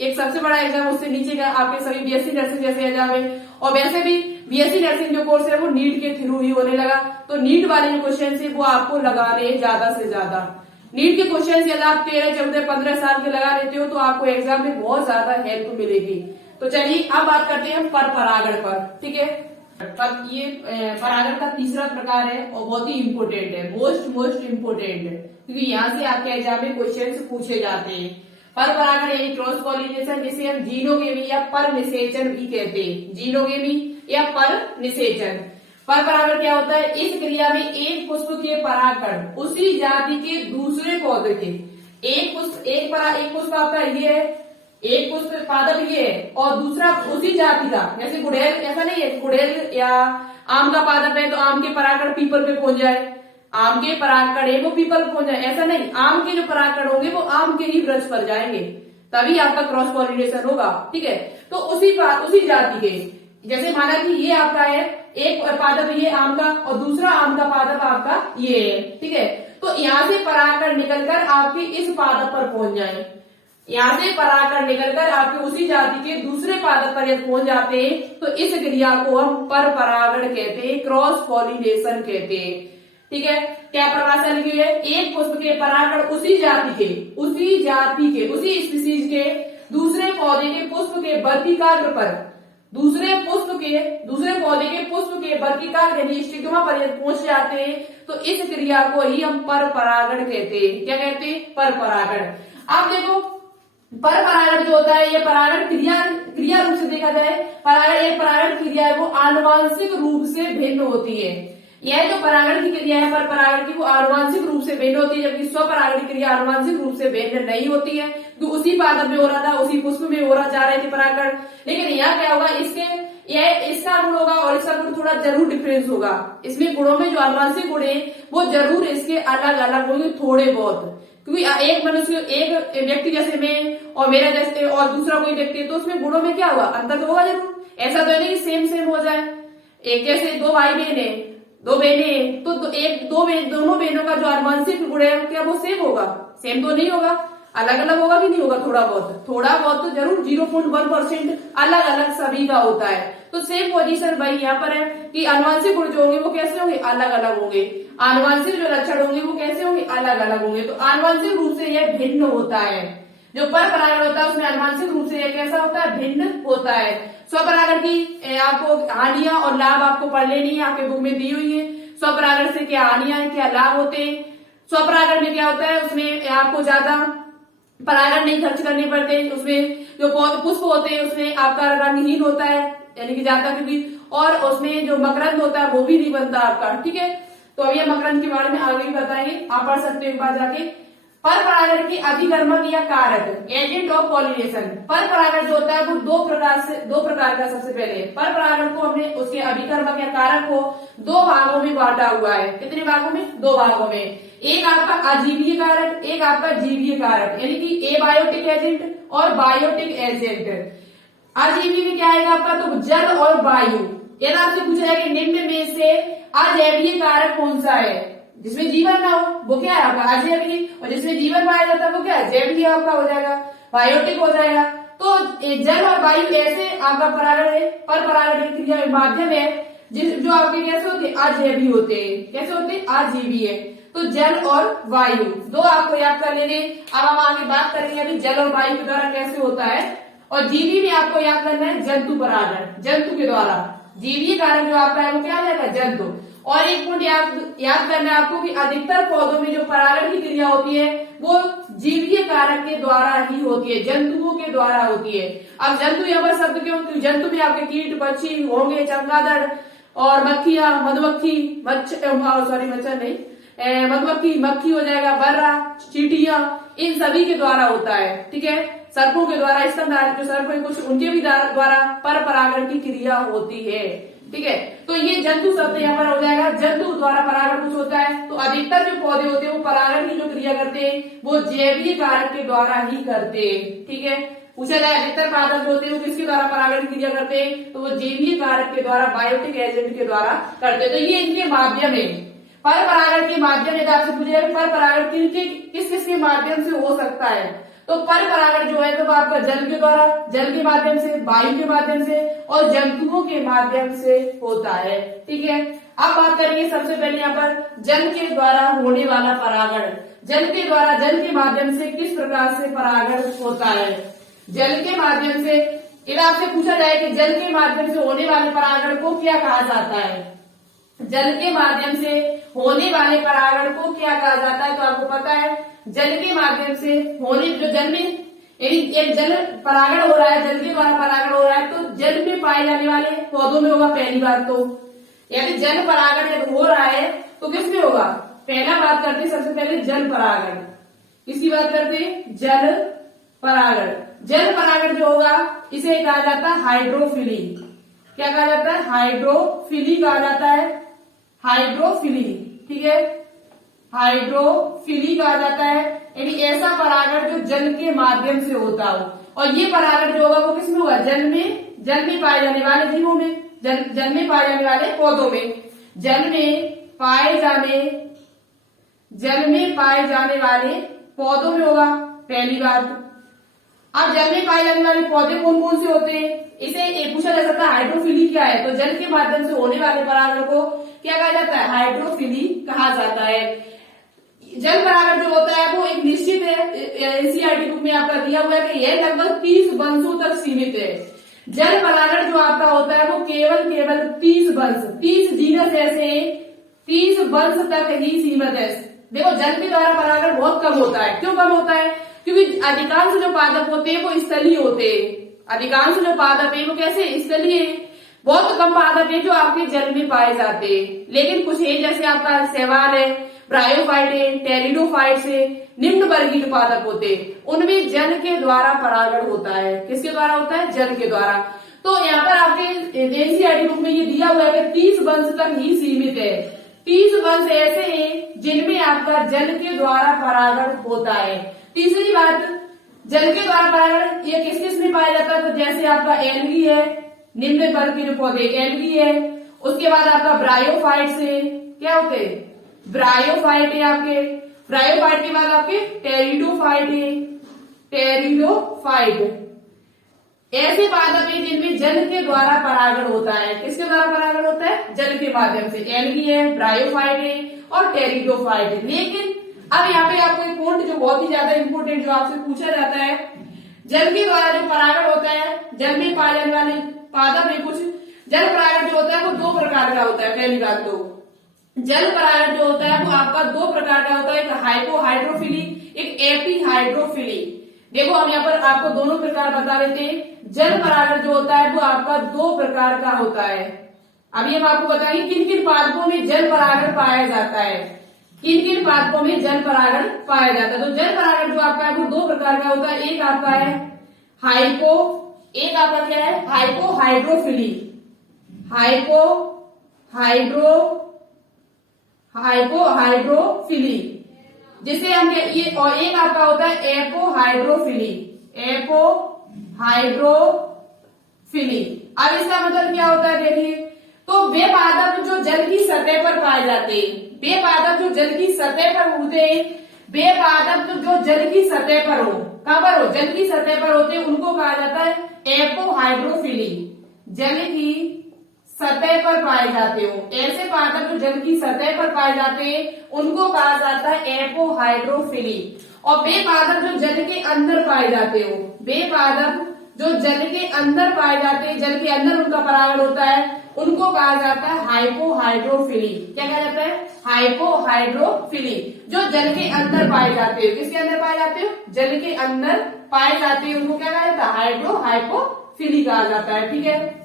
एक सबसे बड़ा एग्जाम, उससे नीचे का आपके सभी बीएससी नर्सिंग जैसे एग्जाम है। और वैसे भी बीएससी नर्सिंग जो कोर्स है वो नीट के थ्रू ही होने लगा, तो नीट वाले जो क्वेश्चन है वो आपको लगा रहे हैं ज्यादा से ज्यादा। नीट के क्वेश्चन यदि आप 13, 14, 15 साल के लगा लेते हो तो आपको एग्जाम में बहुत ज्यादा हेल्प मिलेगी। तो चलिए अब बात करते हैं पर परागण पर। ठीक है, ये परागण का तीसरा प्रकार है और बहुत ही इंपोर्टेंट है, मोस्ट इंपोर्टेंट है क्योंकि यहाँ से आपके एग्जाम में क्वेश्चन पूछे जाते हैं। पर परागण यानी क्रॉस पॉलिनेशन, जिसे हम जीनोगेमी या पर निषेचन भी कहते हैं। जीनोगेमी या पर निषेचन। पर परागण क्या होता है, इस क्रिया में एक पुष्प के परागकण उसी जाति के दूसरे पौधे के, एक पुष्प आपका ये है, एक पुष्प पादप ये है और दूसरा उसी जाति का, जैसे गुड़हल, ऐसा नहीं है गुड़हल या आम का पादप है तो आम के परागकण पीपल पे पहुंच जाए, आम के परागकण है वो पीपल पहुंच जाए, ऐसा नहीं। आम के जो परागकण होंगे वो आम के ही वृक्ष पर जाएंगे, तभी आपका क्रॉस पॉलिनेशन होगा। ठीक है, तो उसी जाति के जैसे माना कि ये आपका है एक पादप ये आम का और दूसरा आम का पादप आपका ये है, ठीक है। तो यहाँ से परागकण निकलकर आपके इस पादप पर पहुंच जाए, यहाँ से परागकण निकलकर आपके उसी जाति के दूसरे पादप पर यदि पहुंच जाते हैं तो इस क्रिया को हम पर परागण कहते हैं, क्रॉस पॉलिनेशन कहते हैं, ठीक है। क्या परिभाषा लिखी है, एक पुष्प के परागकण उसी स्पीसीज के दूसरे पौधे के पुष्प के वर्तिकाग्र पर, दूसरे पौधे के पुष्प के वर्तिकाग्र यानी स्टिग्मा पर यदि पहुंच जाते हैं तो इस क्रिया को ही हम पर परागण कहते हैं। क्या कहते हैं, पर परागण। अब देखो पर परागण जो होता है, ये परागण क्रिया रूप से देखा जाए, एक परागण क्रिया है वो आनुवांशिक रूप से भिन्न होती है। यह जो परागण की क्रिया है पर परागण की वो आनुवांशिक रूप से भिन्न होती है, जबकि स्वपरागण की क्रिया आनुवांशिक रूप से भिन्न नहीं होती है। तो उसी पादप में हो रहा था, उसी पुष्प में हो रहा जा रहे थे परागण, लेकिन यहाँ क्या होगा, इसका गुण होगा और इसका गुण थोड़ा जरूर डिफरेंस होगा। इसमें गुणों में जो आनुवांशिक गुण है वो जरूर इसके अलग अलग होंगे थोड़े बहुत, क्योंकि एक मनुष्य, एक व्यक्ति जैसे मैं और मेरा जैसे और दूसरा कोई व्यक्ति, तो उसमें गुणों में क्या होगा, अंतर तो होगा जरूर। ऐसा तो है नहीं कि सेम हो जाए। एक जैसे दो भाई बहन है, दो बहनें, तो दोनों बहनों का जो आनुवंशिक गुण है क्या वो सेम होगा, सेम तो नहीं होगा, अलग अलग होगा कि नहीं होगा, थोड़ा बहुत तो जरूर 0.1% अलग अलग सभी का होता है। तो सेम पोजीशन भाई यहाँ पर है कि आनुवंशिक गुण जो होंगे वो कैसे होंगे, अलग अलग होंगे, आनुवंशिक जो लक्षण होंगे वो कैसे होंगे, अलग अलग होंगे। तो आनुवंशिक रूप से यह भिन्न होता है। जो पर परागण होता है उसमें आनुवंशिक रूप से यह कैसा होता है, भिन्न होता है। स्वपरागण की आपको हानियां और लाभ आपको पढ़ लेनी है, आपके बुक में दी हुई है। स्वपरागण से क्या हानियां हैं, क्या लाभ होते हैं। स्वपरागण में क्या होता है, उसमें आपको ज्यादा परागण नहीं खर्च करने पड़ते, उसमें जो पुष्प होते हैं उसमें आपका रंगहीन होता है, यानी कि ज्यादा, क्योंकि और उसमें जो मकरंद होता है वो भी नहीं बनता आपका, ठीक है। तो अभी हम मकरंद के बारे में आगे भी बताएंगे, आप पढ़ सकते हो एक बार जाके। पर परागण की अभिकर्मक या कारक, एजेंट ऑफ पॉलिनेशन। पर परागण जो होता है वो दो प्रकार का। सबसे पहले पर परागण को हमने उसके अभिकर्मक या कारक को दो भागों में बांटा हुआ है। कितने भागों में, दो भागों में। एक आपका अजीवीय कारक, एक आपका जीवीय कारक, यानी कि एबायोटिक एजेंट और बायोटिक एजेंट। अजीवीय में क्या आएगा आपका, तो जल और वायु। यदि आपसे पूछा जाए कि निम्न में से अजैवीय कारक कौन सा है, जिसमें जीवन ना हो वो क्या है आपका अजैवीय, और जिसमें जीवन पाया जाता है वो क्या है, जैवीय आपका हो जाएगा, बायोटिक हो जाएगा। तो जल और वायु ऐसे आपका परागण है, पर परागण की क्रिया माध्यम है जो आपके कैसे होते हैं, अजैवीय होते हैं। कैसे होते हैं, अजीवीय। तो जल और वायु दो आपको याद कर लेंगे। अब हम आगे बात करेंगे अभी जल और वायु के द्वारा कैसे होता है। और जीवी में आपको याद करना है जंतु परागण, जंतु के द्वारा। जीवीय कारक जो आपका है वो क्या आ जाएगा, जंतु। और एक पॉइंट याद करना है आपको कि अधिकतर पौधों में जो परागण की क्रिया होती है वो जीवीय कारक के द्वारा ही होती है, जंतुओं के द्वारा होती है। अब जंतु यहाँ पर शब्द क्यों, क्योंकि जंतु में आपके कीट पक्षी होंगे, चमगादड़ और मक्खियां, मधुमक्खी, मधुमक्खी, मक्खी हो जाएगा, बर्रा, चींटियां, इन सभी के द्वारा होता है, ठीक है। सर्पों के द्वारा, स्तनधारी जो सर्प है कुछ उनके भी द्वारा पर परागण की क्रिया होती है, ठीक है। तो ये जंतु शब्द यहाँ पर हो जाएगा, जंतु द्वारा परागण कुछ होता है। तो अधिकतर जो पौधे होते हैं वो परागण की जो क्रिया करते हैं वो जैवीय कारक के द्वारा ही करते हैं, ठीक है। पूछा जाए अधिकतर पादप जो होते हैं वो किसके द्वारा परागण की क्रिया करते हैं, तो वो जैवीय कारक के द्वारा, बायोटिक एजेंट के द्वारा करते हैं। तो ये इनके माध्यम है, पर परागण के माध्यम। यदि आपसे पूछे पर परागण किस किस के माध्यम से हो सकता है, तो पर परागण जो है तो आपका जल के द्वारा, जल के माध्यम से, वायु के माध्यम से और जंतुओं के माध्यम से होता है, ठीक है। अब बात करेंगे सबसे पहले यहाँ पर जल के द्वारा होने वाला परागण। जल के द्वारा, जल के माध्यम से किस प्रकार से परागण होता है। जल के माध्यम से यदि आपसे पूछा जाए कि जल के माध्यम से होने वाले परागण को क्या कहा जाता है, जल के माध्यम से होने वाले परागण को क्या कहा जाता है, तो आपको पता है जल के माध्यम से होने, जो जल में एक जल परागण हो रहा है, जल के द्वारा परागण हो रहा है, तो जल में पाए जाने वाले पौधों में होगा पहली बात। तो यानी जल परागण जब हो रहा है तो किसमें होगा, पहला बात करते हैं सबसे पहले जल परागण। किसकी बात करते हैं, जल परागण। जल परागण जो होगा इसे कहा जाता है हाइड्रोफिली। क्या कहा जाता है, हाइड्रोफिली कहा जाता है, हाइड्रोफिली, ठीक है, हाइड्रोफिली कहा जाता है। यानी ऐसा परागण जो जल के माध्यम से होता हो, और ये परागण जो होगा वो किसमें होगा, जल में जल में पाए जाने वाले जीवों में, जल में पाए जाने वाले पौधों में, जल में पाए जाने वाले पौधों में होगा पहली बात। अब जल में पाए जाने वाले पौधे कौन कौन से होते हैं, इसे पूछा जा सकता है हाइड्रोफिली क्या है। तो जल के माध्यम से होने वाले परागण को क्या कहा जाता है, हाइड्रोफिली कहा जाता है। जल परागण जो होता है वो एक निश्चित है, एनसीईआरटी बुक में आपका दिया हुआ है कि यह लगभग 30 वंशों तक सीमित है। जल परागण जो आपका होता है वो केवल 30 वंश, 30 जीनस ऐसे 30 वंश तक ही सीमित है। देखो जल के द्वारा परागण बहुत कम होता है। क्यों कम होता है, क्योंकि अधिकांश जो पादप होते हैं वो स्थलीय होते हैं। अधिकांश जो पादप है वो कैसे, स्थलीय। बहुत कम पादप है जो आपके जल में पाए जाते हैं, लेकिन कुछ है जैसे आपका शैवाल है, ब्रायोफाइट है, टेरिडोफाइट से निम्न वर्गीय पादप होते हैं, उनमें जल के द्वारा परागण होता है। किसके द्वारा होता है, जल के द्वारा। तो यहाँ पर आपके एनसीईआरटी बुक में ये दिया हुआ है कि 30 वंश तक ही सीमित है। 30 वंश ऐसे हैं जिनमें आपका जल के द्वारा परागण होता है। तीसरी बात, जल के द्वारा परागण ये किस किस में पाया जाता है, तो जैसे आपका एल्गी है, निम्न वर्ग के जो पौधे एल्गी है, उसके बाद आपका ब्रायोफाइट से क्या होते हैं, ब्रायोफाइट है आपके, ब्रायोफाइट के बाद आपके टेरिडोफाइट है, टेरिडोफाइट। ऐसे पादप है जिनमें जल के द्वारा परागण होता है। किसके द्वारा परागण होता है, जल के माध्यम से। एल्गी है, ब्रायोफाइट है और टेरिडोफाइट है। लेकिन अब यहाँ पे आपको एक पॉइंट जो बहुत ही ज्यादा इंपोर्टेंट जो आपसे पूछा जाता है, जल के द्वारा जो परागण होता है, जल में पाए जाने वाले पादप में कुछ जल परागण जो होता है वो 2 प्रकार का होता है। पहली बात तो जल परागण जो होता है वो आपका 2 प्रकार का होता है, एक हाइपोहाइड्रोफिली, एक एपीहाइड्रोफिली। देखो हम यहाँ पर आपको दोनों प्रकार बता देते हैं। जल परागण जो होता है वो आपका 2 प्रकार का होता है। अभी हम आपको बताएंगे किन किन पादपों में जल परागण पाया जाता है, किन किन पादपों में जल परागण पाया जाता है। तो जल परागण जो आपका है वो 2 प्रकार का होता है। एक आपका है एक आपका क्या है, हाइपोहाइड्रोफिली, हाइपोहाइड्रोफिली जिसे हम ये, और एक आपका होता है एपोहाइड्रोफिली, एपोहाइड्रोफिली। अब इसका मतलब क्या होता है देखिए, तो वे पादप जो जल की सतह पर पाए जाते हैं, वे पादप जो जल की सतह पर उड़ते हैं, वे पादप जो जल की सतह पर हो, कहां पर हो, जल की सतह पर होते हैं, उनको कहा जाता है एपोहाइड्रोफिली। जल की सतह पर पाए जाते हो, ऐसे पादप जो जल की सतह पर पाए जाते हैं उनको कहा जाता है एपोहाइड्रोफिली। और वे पादप जो जल के अंदर पाए जाते हो, वे पादप जो जल के अंदर पाए जाते हैं, जल के अंदर उनका परागण होता है, उनको कहा जाता है हाइपोहाइड्रोफिली। क्या कहा जाता है, हाइपोहाइड्रोफिली। जो जल के अंदर पाए जाते हो, किसके अंदर पाए जाते हो, जल के अंदर पाए जाते हैं, उनको क्या कहा जाता है, हाइपोफिली कहा जाता है। ठीक है,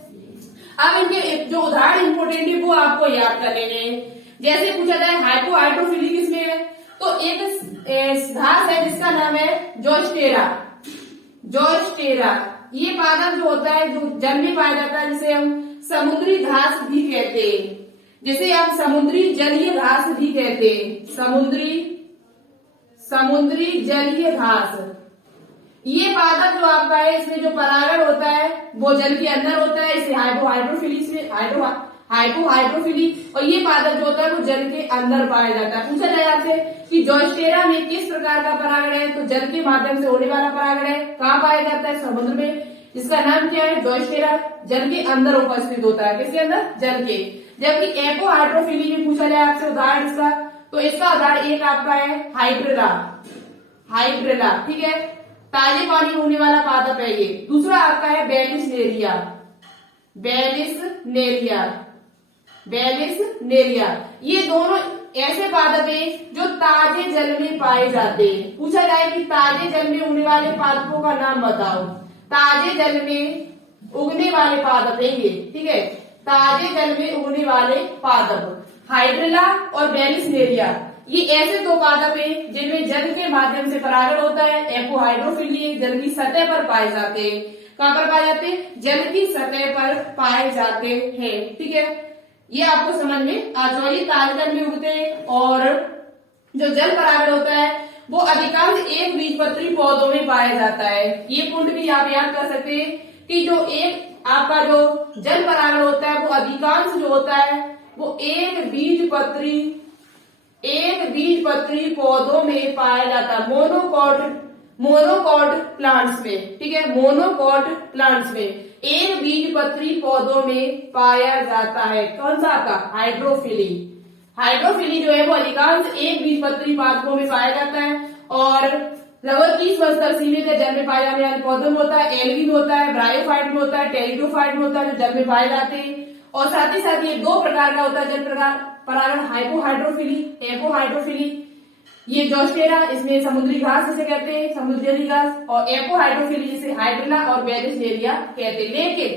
अब इनके जो उदाहरण इंपोर्टेंट है वो आपको याद कर लेने हैं। जैसे पूछा जाए हाइपोहाइड्रोफिली किसमें है, तो एक घास है जिसका नाम है जोस्टेरा। ये पादप जो होता है जो जल में पाया जाता है, जिसे हम समुद्री घास भी कहते हैं, जिसे हम समुद्री जलीय घास भी कहते हैं, समुद्री जलीय घास। ये पादप जो आपका है इसमें जो परागण होता है वो जल के अंदर होता है, इसे हाइपोहाइड्रोफिली से हाइपोहाइड्रोफिली। और ये पादप जो होता है वो जल के अंदर पाया जाता है। पूछा जाए आपसे कि जोस्टेरा में किस प्रकार का परागण है, तो जल के माध्यम से होने वाला परागण है। कहाँ पाया जाता है, समुद्र में। इसका नाम क्या है, जोस्टेरा। जल के अंदर उपस्थित होता है, किसके अंदर, जल के। जबकि एपोहाइड्रोफिली में पूछा जाए आपसे उदाहरण इसका, तो इसका उदाहरण एक आपका है हाइड्रेला। ठीक है, ताजे पानी में होने वाला पादप है ये। दूसरा आपका है बेलिसनेरिया। ये दोनों ऐसे पादप है जो ताजे जल में पाए जाते हैं। पूछा जाए कि ताजे जल में उगने वाले पादपों का नाम बताओ, ताजे जल में उगने वाले पादप है ये। ठीक है, ताजे जल में उगने वाले पादप हाइड्रेला और बेलिसनेरिया, ये ऐसे 2 पादप है जिनमें जल के माध्यम से परागण होता है। एपोहाइड्रोफिली जल की सतह पर पाए जाते हैं। कहां पर पाए जाते हैं, जल की सतह पर पाए जाते हैं। ठीक है, ये आपको समझ में आ जाए। ये ताजे जल में उगते हैं और जो जल परागण होता है वो अधिकांश एक बीजपत्री पौधों में पाया जाता है। ये पॉइंट भी आप याद कर सकते हैं कि जो एक आपका जो जल परागण होता है वो अधिकांश जो होता है वो एक बीजपत्री पौधों में पाया जाता है, मोनोकॉट प्लांट्स में, ठीक है, मोनोकॉट प्लांट्स में एक बीजपत्री पौधों में पाया जाता है। कौन सा आपका हाइड्रोफिली। हाइड्रोफिली जो है वो अधिकांश एक बीजपत्री पौधों में पाया जाता है और लगभग 30 वर्ष तक सीमित है। जल में पाए जाने वाले पौधों में होता है, एल्गी में होता है, ब्रायोफाइट में होता है, टेरिडोफाइट में होता है जो जल में पाए जाते हैं। और साथ ही साथ ये दो प्रकार का होता है जल परागण, हाइपोहाइड्रोफिली, एपोहाइड्रोफिली। ये जोस्टेरा, इसमें समुद्री घास जिसे कहते हैं, समुद्री घास, और एपोहाइड्रोफिली जिसे हाइड्रिला और बेलिस्टेरिया कहते हैं। लेकिन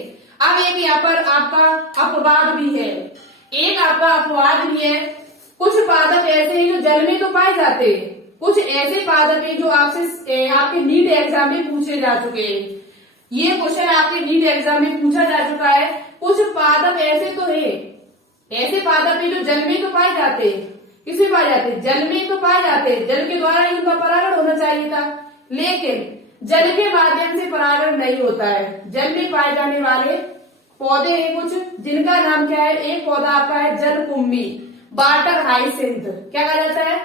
अब एक यहाँ पर आपका अपवाद भी है, एक आपका अपवाद भी है। कुछ पादप ऐसे हैं जो जल में तो पाए जाते हैं, कुछ ऐसे पादप हैं जो आपसे आपके नीट एग्जाम में पूछे जा चुके हैं। ये क्वेश्चन आपके नीट एग्जाम में पूछा जा चुका है। कुछ पादप ऐसे तो है, ऐसे पादप हैं जो जल में तो पाए जाते हैं। किसमें पाए जाते हैं? जल में तो पाए जाते हैं, जल के द्वारा ही उनका परागण होना चाहिए था, लेकिन जल के माध्यम से परागण नहीं होता है। जल में पाए जाने वाले पौधे हैं कुछ, जिनका नाम क्या है? एक पौधा आपका है जलकुंभी, वाटर हाइसिंथ। क्या कहा जाता है?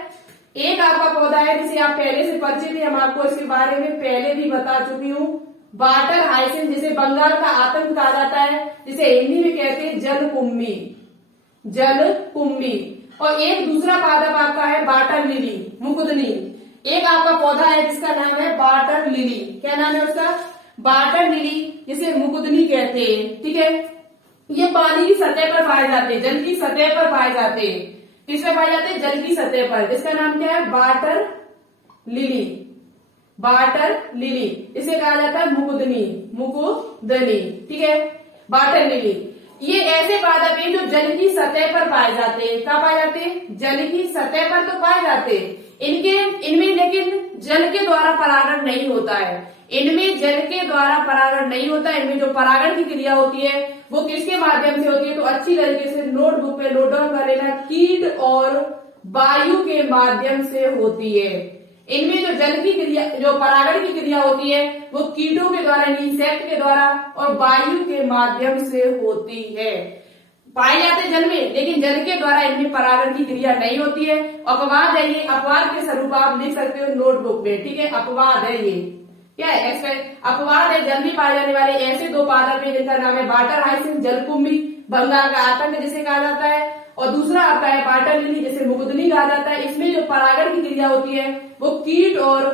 एक आपका पौधा है जिसे आप पहले से परिचित है, हम आपको इसके बारे में पहले भी बता चुकी हूँ। वाटर हाइसिंथ, जिसे बंगाल का आतंक कहा जाता है, जिसे हिंदी में कहते हैं जलकुंभी, जलकुंभी। और एक दूसरा पादप आपका है वाटर लिली, मुकुदनी। एक आपका पौधा है जिसका नाम है वाटर लिली। क्या नाम है उसका? वाटर लिली, जिसे मुकुदनी कहते हैं, ठीक है। ये पानी की सतह पर पाए जाते हैं, जल की सतह पर पाए जाते हैं। किसमें पाए जाते हैं? जल की सतह पर, जिसका नाम क्या है? Water lily, water lily. इसे कहा जाता है मुकुदनी, मुकुदनी, ठीक है, वाटर लिली। ये ऐसे पादप हैं जो जल की सतह पर पाए जाते हैं। कहाँ पाए जाते हैं? जल की सतह पर तो पाए जाते हैं। इनमें लेकिन जल के द्वारा परागण नहीं होता है, इनमें जल के द्वारा परागण नहीं होता है। इनमें जो परागण की क्रिया होती है वो किसके माध्यम से होती है? तो अच्छी तरीके से नोटबुक में नोट डाउन कर लेना, कीट और वायु के माध्यम से होती है। इनमें जो जल की क्रिया, जो परागण की क्रिया होती है वो कीटों के द्वारा, इंसेक्ट के द्वारा और वायु के माध्यम से होती है। पाए जाते हैं जल में, लेकिन जल के द्वारा इनमें परागण की क्रिया नहीं होती है। अपवाद है ये, अपवाद के स्वरूप आप लिख सकते हो नोटबुक में, ठीक है, अपवाद है ये। क्या है? अपवाद है, जल में पाए जाने वाले ऐसे दो पादप हैं जिनका नाम है वाटर हाइसिंथ, जलकुंभी, बंगाल का आतंक जिसे कहा जाता है, और दूसरा आपका है वाटर लिली, जिसे मुकुदनी कहा जाता है। इसमें जो परागण की क्रिया होती है वो कीट और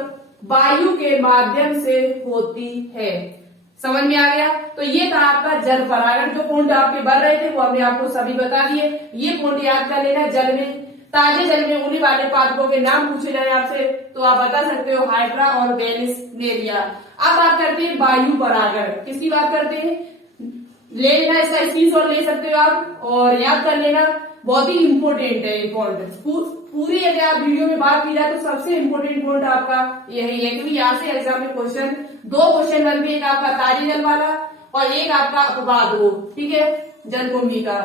वायु के माध्यम से होती है। समझ में आ गया? तो ये था आपका जल परागण। जो पॉइंट आपके बढ़ रहे थे वो हमने आपको सभी बता दिए। ये पॉइंट याद कर लेना। जल में, ताजे जल में उड़ने वाले पादपों के नाम पूछे जाए आपसे तो आप बता सकते हो, हाइड्रा और बेलिस्टेरिया। अब बात करते हैं वायु परागण। किसकी बात करते हैं? ले लेना, इसका स्क्रीनशॉट ले सकते हो आप और याद कर लेना, बहुत ही इंपोर्टेंट है ये पॉइंट। पूरी अगर आप वीडियो में बात की जाए तो सबसे इंपोर्टेंट पॉइंट आपका यही है, क्योंकि यहाँ से एग्जाम में क्वेश्चन, दो क्वेश्चन बनते हैं, एक आपका ताजे जल वाला और एक आपका अपवाद हो, ठीक है, जलकुंभी का।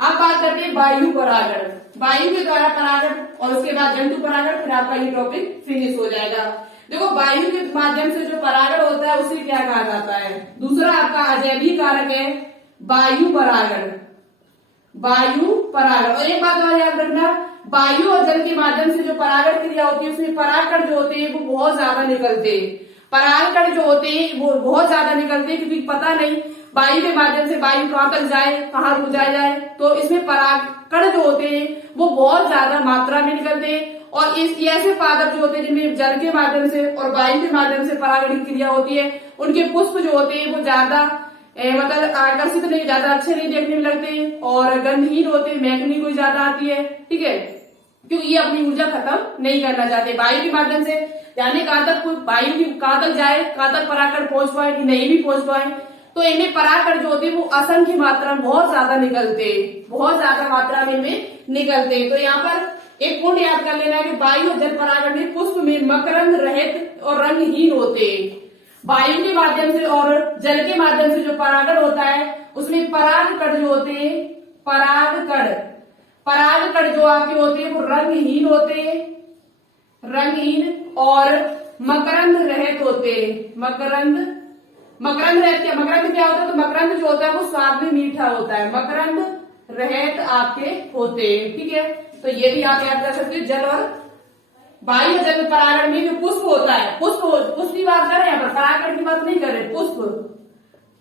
अब बात करते हैं वायु परागण। वायु के द्वारा परागण और उसके बाद जंतु परागण, फिर आपका ये टॉपिक फिनिश हो जाएगा। देखो, वायु के माध्यम से जो परागण होता है उसे क्या कहा जाता है? दूसरा आपका अजैविक कारक है वायु परागण, वायु परागण। और एक बात और याद रखना, वायु और जल के माध्यम से जो परागण क्रिया होती है उसमें परागकण जो होते हैं वो बहुत ज्यादा निकलते हैं। परागकण जो होते हैं वो बहुत ज्यादा निकलते हैं, क्योंकि पता नहीं वायु के माध्यम से वायु कहाँ तक जाए, कहाँ रुक जाए, तो इसमें परागकण जो होते हैं वो बहुत ज्यादा मात्रा में निकलते हैं। और इस ऐसे पादप जो होते हैं जिनमें जल के माध्यम से और वायु के माध्यम से परागण की क्रिया होती है, उनके पुष्प जो होते हैं वो ज्यादा मतलब आकर्षित नहीं, ज्यादा अच्छे नहीं देखने में लगते और गंधहीन होते, महकनी कोई ज्यादा आती है, ठीक है, क्योंकि ये अपनी ऊर्जा खत्म नहीं करना चाहते। वायु के माध्यम से यानी कहाँ तक वायु की कहाँ तक जाए, कहाँ तक परागकण पहुंच पाए कि नहीं भी पहुंच पाए, तो इनमें परागकण जो होते हैं वो असंख्य मात्रा में बहुत ज्यादा निकलते, बहुत ज्यादा मात्रा में इनमें निकलते। तो यहाँ पर एक पॉइंट याद कर लेना है कि वायु और जल परागण में पुष्प में मकरंद रहित और रंगहीन होते। वायु के माध्यम से और जल के माध्यम से जो परागण होता है उसमें परागकण जो होते हैं, परागकण जो आपके होते हैं वो रंगहीन होते, रंगहीन और मकरंद रहित होते, मकरंद मकरंद मकरंद क्या होता है? तो मकरंद जो होता है वो स्वाद में मीठा होता है। मकरंद रहत आपके होते हैं, ठीक है। तो ये भी आप याद कर सकते हो। जल और वायु जल परागण में जो पुष्प होता है, पुष्प की बात कर रहे हैं यहाँ पर, परागण की बात नहीं कर रहे।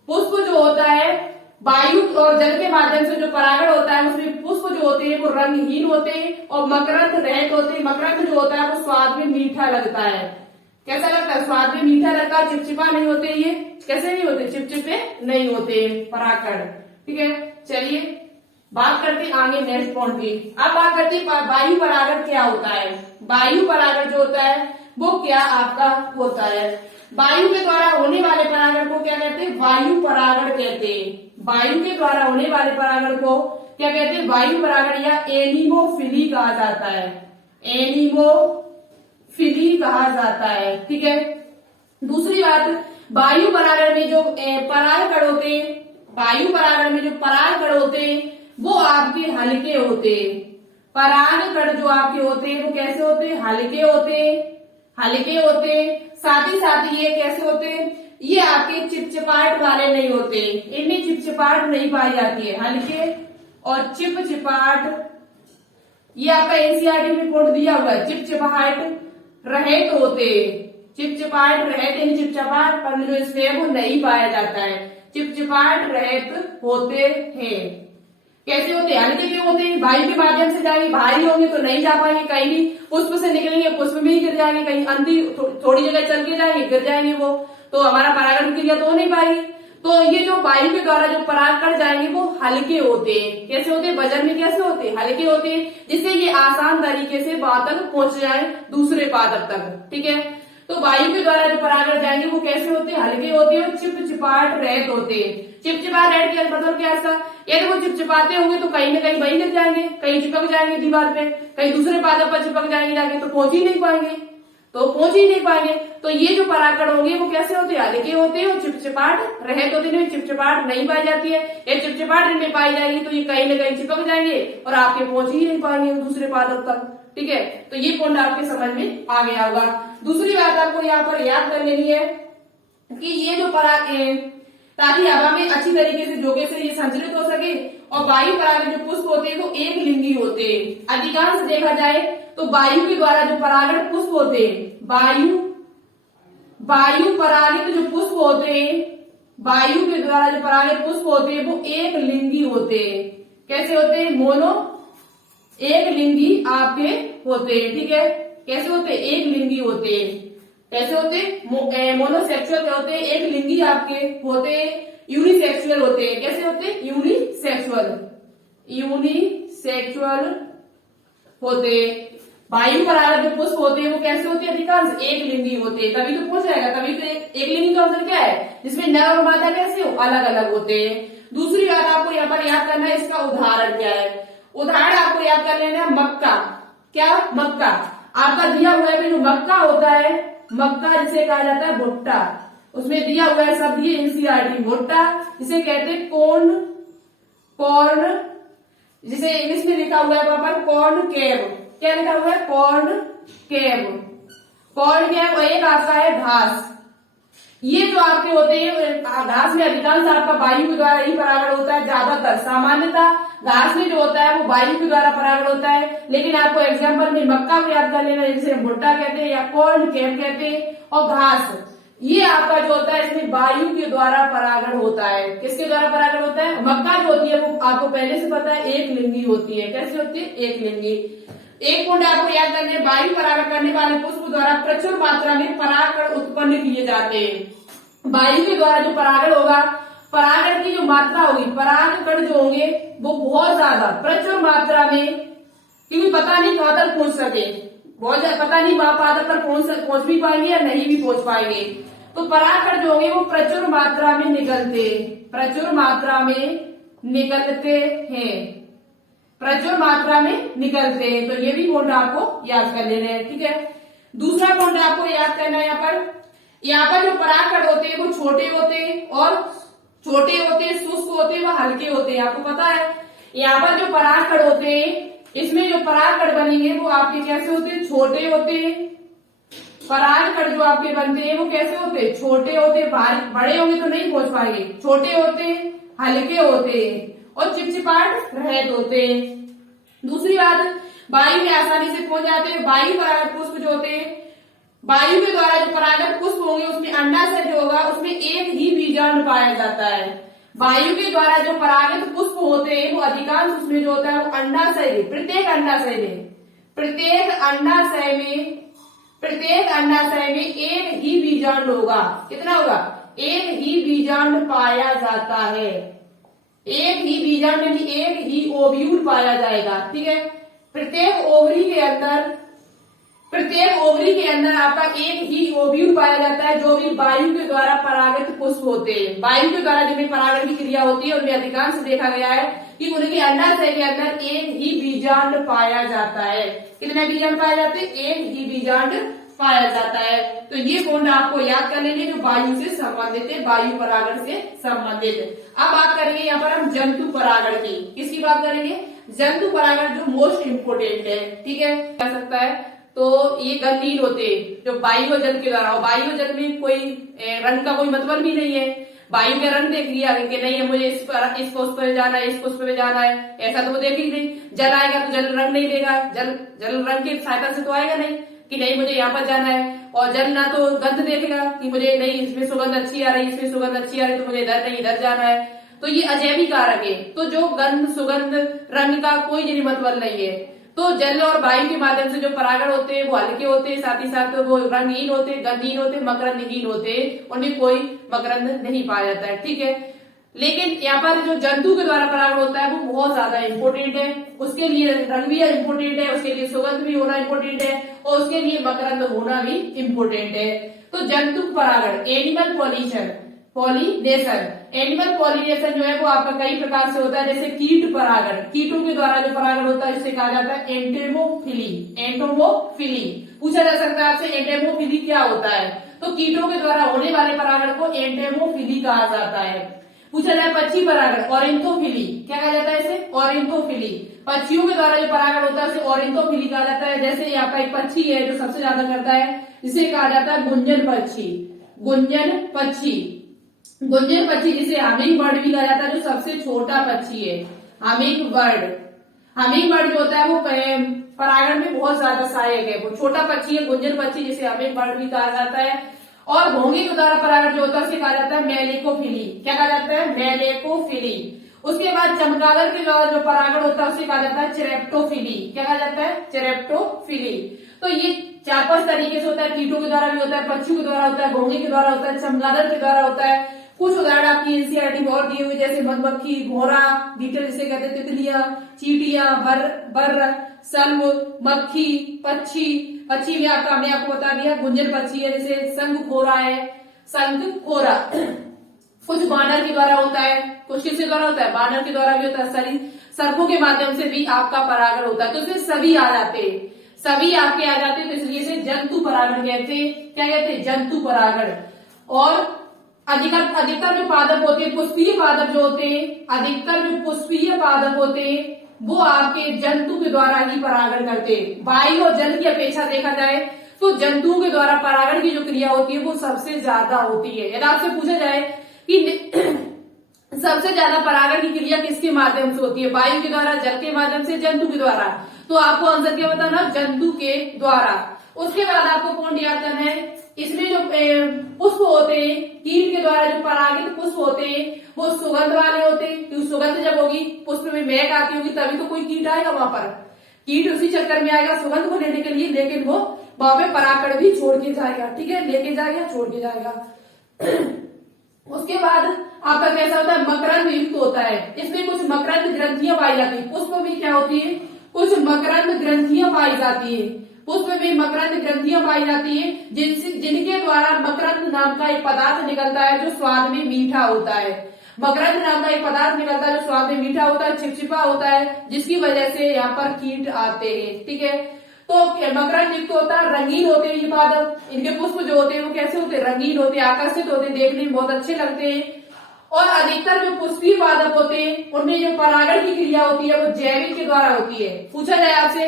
पुष्प जो होता है वायु और जल के माध्यम से जो परागण होता है उसमें पुष्प जो होते हैं वो रंगहीन होते हैं और मकरंद रहत होते हैं। मकरंद जो होता है वो स्वाद में मीठा लगता है। कैसा लगता है? स्वाद में मीठा लगता है, चिपचिपा नहीं होते। ये कैसे नहीं होते? चिपचिपे नहीं होते परागण, ठीक है। चलिए बात करते आगे नेक्स्ट पॉइंट की। अब बात करते वायु परागण क्या होता है। वायु परागण जो होता है वो क्या आपका होता है? वायु के द्वारा होने वाले परागण को क्या कहते हैं? वायु परागण कहते हैं। वायु के द्वारा होने वाले परागण को क्या कहते हैं? वायु परागण या एनिमोफिली कहा जाता है। एनिमोफिली कहा जाता है, ठीक है। दूसरी बात, वायु परागण में जो परागकण होते हैं, वायु परागण में जो परागकण होते हैं वो आपके हल्के होते हैं। परागकण जो आपके होते हैं वो कैसे होते हैं? हल्के होते हैं, हल्के होते हैं। साथ ही साथ ये कैसे होते हैं? ये आपके चिपचिपाहट वाले नहीं होते, इनमें चिपचिपाहट नहीं पाई जाती है। हल्के और चिपचिपाहट, ये आपका एनसीईआरटी में रिपोर्ट दिया हुआ है। चिपचिपाहट रहित होते, चिपचिपाहट रहित, इन चिपचिपाहट पर जो स्नेह वो नहीं पाया जाता है। चिपचिपाहट रहित होते हैं। कैसे होते हैं? हल्के क्यों होते हैं? वायु के माध्यम से जाएंगे, भारी होंगे तो नहीं जा पाएंगे, कहीं भी पुष्प से निकलेंगे पुष्प में ही गिर जाएंगे, कहीं अंधी थोड़ी जगह चल के जाएंगे गिर जाएंगे वो, तो हमारा परागण क्रिया तो हो नहीं पाएगी। तो ये जो वायु के द्वारा जो परागकण जाएंगे वो हल्के होते हैं। कैसे होते हैं? वजन में कैसे होते हैं? हल्के होते हैं, जिससे ये आसान तरीके से पादप तक पहुंच जाए, दूसरे पादप तक, ठीक है। तो वायु के द्वारा जो परागण जाएंगे वो कैसे होते हैं? हल्के होते हैं और चिपचिपाहट रहित होते हैं। चिपचिपाहट रहित के मतलब क्या है? यदि वो चिपचिपाते होंगे तो कहीं न कहीं वही गिर जाएंगे, कहीं चिपक जाएंगे दीवार पे, कहीं दूसरे पादप पर चिपक जाएंगे जाके, तो पहुंच ही नहीं पाएंगे, तो ये जो परागकण होंगे वो कैसे होते हैं? हल्के होते हैं और चिपचिपाहट रहित होते हैं। चिपचिपाहट नहीं पाई जाती है। ये चिपचिपाहट इनमें पाई जाएगी तो ये कहीं न कहीं चिपक जाएंगे और आपके पहुंच ही नहीं पाएंगे दूसरे पादप तक, ठीक है। तो ये पॉइंट आपके समझ में आ गया होगा। दूसरी बात आपको यहाँ पर याद कर लेनी है कि ये जो ताकि हवा में अच्छी तरीके से जोगे से ये संचरित हो सके। और वायु परागण जो पुष्प होते हैं वो एक लिंगी होते हैं। अधिकांश देखा जाए तो वायु के द्वारा जो परागण पुष्प होते हैं, वायु परागित जो पुष्प होते हैं, वायु के द्वारा जो परागित पुष्प होते हैं वो एक लिंगी होते हैं। कैसे होते हैं? मोनो एक लिंगी आपके होते हैं, ठीक है। कैसे होते हैं? एक लिंगी होते हैं। कैसे होते हैं? मोनोसेक्सुअल होते हैं, एक लिंगी आपके होते हैं। यूनिसेक्सुअल होते हैं। कैसे होते हैं? यूनिसेक्सुअल होते हैं। वायु परागण जो पुष्प होते हैं वो कैसे होते हैं? अधिकांश एक लिंगी होते हैं। तभी तो पूछ जाएगा, तभी तो एक लिंगी का मतलब क्या है? जिसमें नर और मादा कैसे हो? अलग अलग होते हैं। दूसरी बात आपको यहाँ पर याद करना है, इसका उदाहरण क्या है? उदाहरण आपको याद कर लेना है मक्का। क्या? मक्का आपका दिया हुआ है। जो मक्का होता है, मक्का जिसे कहा जाता है भुट्टा, उसमें दिया हुआ है शब्द ये एनसीईआरटी भुट्टा, जिसे कहते हैं कॉर्न, जिसे इंग्लिश में लिखा हुआ है वहां पर कॉर्न केब। क्या लिखा हुआ है? Corn cab. और एक आपका है घास। ये जो आपके होते हैं घास में अधिकांश आपका वायु के द्वारा ही परागण होता है। ज्यादातर सामान्यतः घास में जो होता है वो वायु के द्वारा परागण होता है, लेकिन आपको एग्जाम्पल में मक्का को याद कर लेना, जिसे भुट्टा कहते हैं या कॉर्न केब कहते हैं। और घास ये आपका जो होता है इसमें वायु के द्वारा परागण होता है। किसके द्वारा परागण होता है? मक्का जो होती है वो आपको पहले से पता है एक लिंगी होती है। कैसे होती है? एक लिंगी। एक पॉइंट आपको याद करना है, वायु परागण करने वाले पुष्प द्वारा प्रचुर मात्रा में परागकण उत्पन्न किए जाते हैं। वायु के द्वारा जो परागण होगा, परागण की जो मात्रा होगी, परागकण जो होंगे वो बहुत ज्यादा प्रचुर मात्रा में, क्योंकि पता नहीं कहां तक पहुंच सके, बहुत ज्यादा पता नहीं वहां पादप पर पहुंच भी पाएंगे या नहीं भी पहुंच पाएंगे। तो परागकण जो होंगे वो प्रचुर मात्रा में निकलते हैं, प्रचुर मात्रा में निकलते हैं। तो ये भी पॉइंट आपको याद कर लेने हैं, ठीक है। दूसरा पॉइंट आपको याद करना है, यहाँ पर जो परागकण होते हैं वो छोटे होते हैं और शुष्क होते हैं, वह हल्के होते हैं। आपको पता है यहाँ पर जो परागकण होते हैं, इसमें जो परागकण बनेंगे वो आपके कैसे होते हैं? छोटे होते हैं, परागकण जो आपके बनते हैं वो कैसे होते हैं, छोटे होते हैं, बड़े होंगे तो नहीं पहुंच पाएंगे, छोटे होते हैं, हल्के होते हैं और चिपचिपाहट रहित होते हैं। दूसरी बात, वायु में आसानी से पहुंच जाते हैं। वायु परागण पुष्प जो होते हैं, वायु के द्वारा जो परागण पुष्प होंगे उसमें अंडाशय जो होगा उसमें एक ही बीजांड पाया जाता है। वायु के द्वारा जो परागित पुष्प होते हैं वो अधिकांश उसमें जो होता है वो अंडाशय में, प्रत्येक अंडाशय में एक ही बीजांड होगा। कितना होगा, एक ही बीजांड पाया जाता है, एक ही बीजांड यानी एक ही ओव्यूल पाया जाएगा। ठीक है, प्रत्येक ओवरी के अंदर आपका एक ही ओव्यूल पाया जाता है जो भी वायु के द्वारा परागित पुष्प होते हैं। वायु के द्वारा जो भी परागण की क्रिया होती है उनमें अधिकांश देखा गया है कि उनके अंडाशय के अंदर एक ही बीजांड पाया जाता है। कितने बीजांड पाए जाते हैं, एक ही बीजांड पाया जाता है। तो ये गुण आपको याद कर लेंगे जो वायु से संबंधित है, वायु परागण से संबंधित। अब बात करेंगे यहाँ पर हम जंतु परागण की। किसकी बात करेंगे, जंतु परागण जो मोस्ट इम्पोर्टेंट है। ठीक है, कह सकता है तो ये गंधहीन होते जो वायु और जल के द्वारा, वायु और जल में कोई रंग का कोई मतलब भी नहीं है। वायु के रंग देख लिया कि नहीं है मुझे इस पुष्प पे जाना है, इस पुष्प पे जाना है, ऐसा तो वो देखेगी नहीं। जल आएगा तो जल रंग नहीं देगा, जल रंग की सहायता से तो आएगा नहीं कि नहीं मुझे यहाँ पर जाना है। और जल ना तो गंध देखेगा कि मुझे नहीं इसमें सुगंध अच्छी आ रही, इसमें सुगंध अच्छी आ रही तो मुझे इधर नहीं इधर जाना है। तो ये अजैवी कारक है। तो जो गंध सुगंध रंग का कोई जिन्हें मतलब नहीं है। तो जल और वायु के माध्यम से जो परागण होते हैं वो हल्के होते हैं, साथ ही साथ वो रंगहीन होते, गंधहीन होते, मकरंदहीन होते, उनमें कोई मकरंद नहीं पाया जाता है। ठीक है, लेकिन यहाँ पर जो जंतु के द्वारा परागण होता है वो बहुत ज्यादा इंपॉर्टेंट है। उसके लिए रंग भी इम्पोर्टेंट है, उसके लिए सुगंध भी होना इम्पोर्टेंट है और उसके लिए मकरंद होना भी इम्पोर्टेंट है। तो जंतु परागण, एनिमल पॉलिनेशन, एनिमल पॉलिनेशन जो है वो आपका कई प्रकार से होता है। जैसे कीट परागण, कीटों के द्वारा जो परागण होता है इसे कहा जाता है एंटोमोफिली। पूछा जा सकता है आपसे एंटोमोफिली क्या होता है, तो कीटों के द्वारा होने वाले परागण को एंटोमोफिली कहा जाता है। पूछा जाए पक्षी परागण, ऑरिंथोफिली, क्या कहा जाता है इसे, ऑरिंथोफिली। पक्षियों के द्वारा जो परागण होता है उसे ऑरिंथोफिली कहा जाता है। जैसे यहाँ पर एक पक्षी है जो सबसे ज्यादा करता है, जिसे कहा जाता है गुंजन पक्षी, जिसे हमिंग बर्ड भी कहा जाता है, जो सबसे छोटा पक्षी है। हमिंग बर्ड जो होता है वो परागण में बहुत ज्यादा सहायक है। वो छोटा पक्षी है गुंजन पक्षी, जिसे हमिंग बर्ड भी कहा जाता है। और घोंघे के द्वारा परागण जो होता है उसे कहा जाता है मेलेकोफिली। क्या कहा जाता है, मेलेकोफिली। उसके बाद चमगादड़ के द्वारा जो परागण होता है उसे कहा जाता है चेरेप्टोफिली। क्या कहा जाता है, चेरेप्टोफिली। तो ये 4-5 तरीके से होता है, कीटों के द्वारा भी होता है, पक्षियों के द्वारा होता है, घोंघे के द्वारा होता है, चमगादड़ के द्वारा होता है। कुछ उदाहरण आपकी एनसीईआरटी में और दिए हुए, जैसे मधुमक्खी, भौरा, बीटल जिसे कहते हैं, तितलियां, चींटियां, बर्र, सल्व, मक्खी, पक्षी में आपको बता दिया गुंजन पक्षी है, जैसे शंखखोरा। कुछ बानर के द्वारा होता है, कुछ किसके द्वारा होता है, बानर के द्वारा भी होता है, सर्पों के माध्यम से भी आपका परागण होता है। तो इसमें सभी आ जाते हैं, सभी आपके आ जाते हैं, तो इसलिए इसे जंतु परागण कहते हैं। क्या कहते हैं, जंतु परागण। और अधिकतर जो पादप होते हैं, पुष्पीय पादप जो होते हैं, अधिकतर जो पुष्पीय पादप होते हैं वो आपके जंतु के द्वारा ही परागण करते हैं। वायु और जल की अपेक्षा देखा जाए तो जंतुओं के द्वारा परागण की जो क्रिया होती है वो सबसे ज्यादा होती है। यदि आपसे पूछा जाए कि सबसे ज्यादा परागण की क्रिया किसके माध्यम से होती है, वायु के द्वारा, जल के माध्यम से, जंतु के द्वारा, तो आपको आंसर क्या बताना, जंतु के द्वारा। उसके बाद आपको पॉइंट याद करना है, इसमें जो पुष्प होते हैं, कीट के द्वारा जो परागित पुष्प होते हैं वो सुगंध वाले होते हैं, क्योंकि सुगंध जब होगी पुष्प में महक आती होगी तभी तो कोई कीट आएगा वहां पर। कीट उसी चक्कर में आएगा सुगंध को लेने के लिए, लेकिन वो वहां पे परागण भी छोड़ के जाएगा। ठीक है, लेके जाएगा, छोड़ के जाएगा। उसके बाद आपका कैसा होता है, मकरंद युक्त होता है। इसमें कुछ मकरंद ग्रंथियां पाई जाती है। पुष्प में क्या होती है, कुछ मकरंद ग्रंथियां पाई जाती है। पुष्प में मकरंद ग्रंथियां पाई जाती है, जिनके द्वारा मकरंद नाम का एक पदार्थ निकलता है जो स्वाद में मीठा होता है। मकरंद नाम का एक पदार्थ निकलता है जो स्वाद में मीठा होता है, चिपचिपा होता है, जिसकी वजह से यहाँ पर कीट आते हैं। ठीक है, तो मकरंद युक्त होता है, रंगीन होते हैं ये पादप। इनके पुष्प जो होते हैं वो कैसे होते हैं, रंगीन होते हैं, आकर्षित होते हैं, देखने में बहुत अच्छे लगते हैं। और अधिकतर जो पुष्पीय पादप होते हैं उनमें जो परागण की क्रिया होती है वो जैविक के द्वारा होती है। पूछा जाए आपसे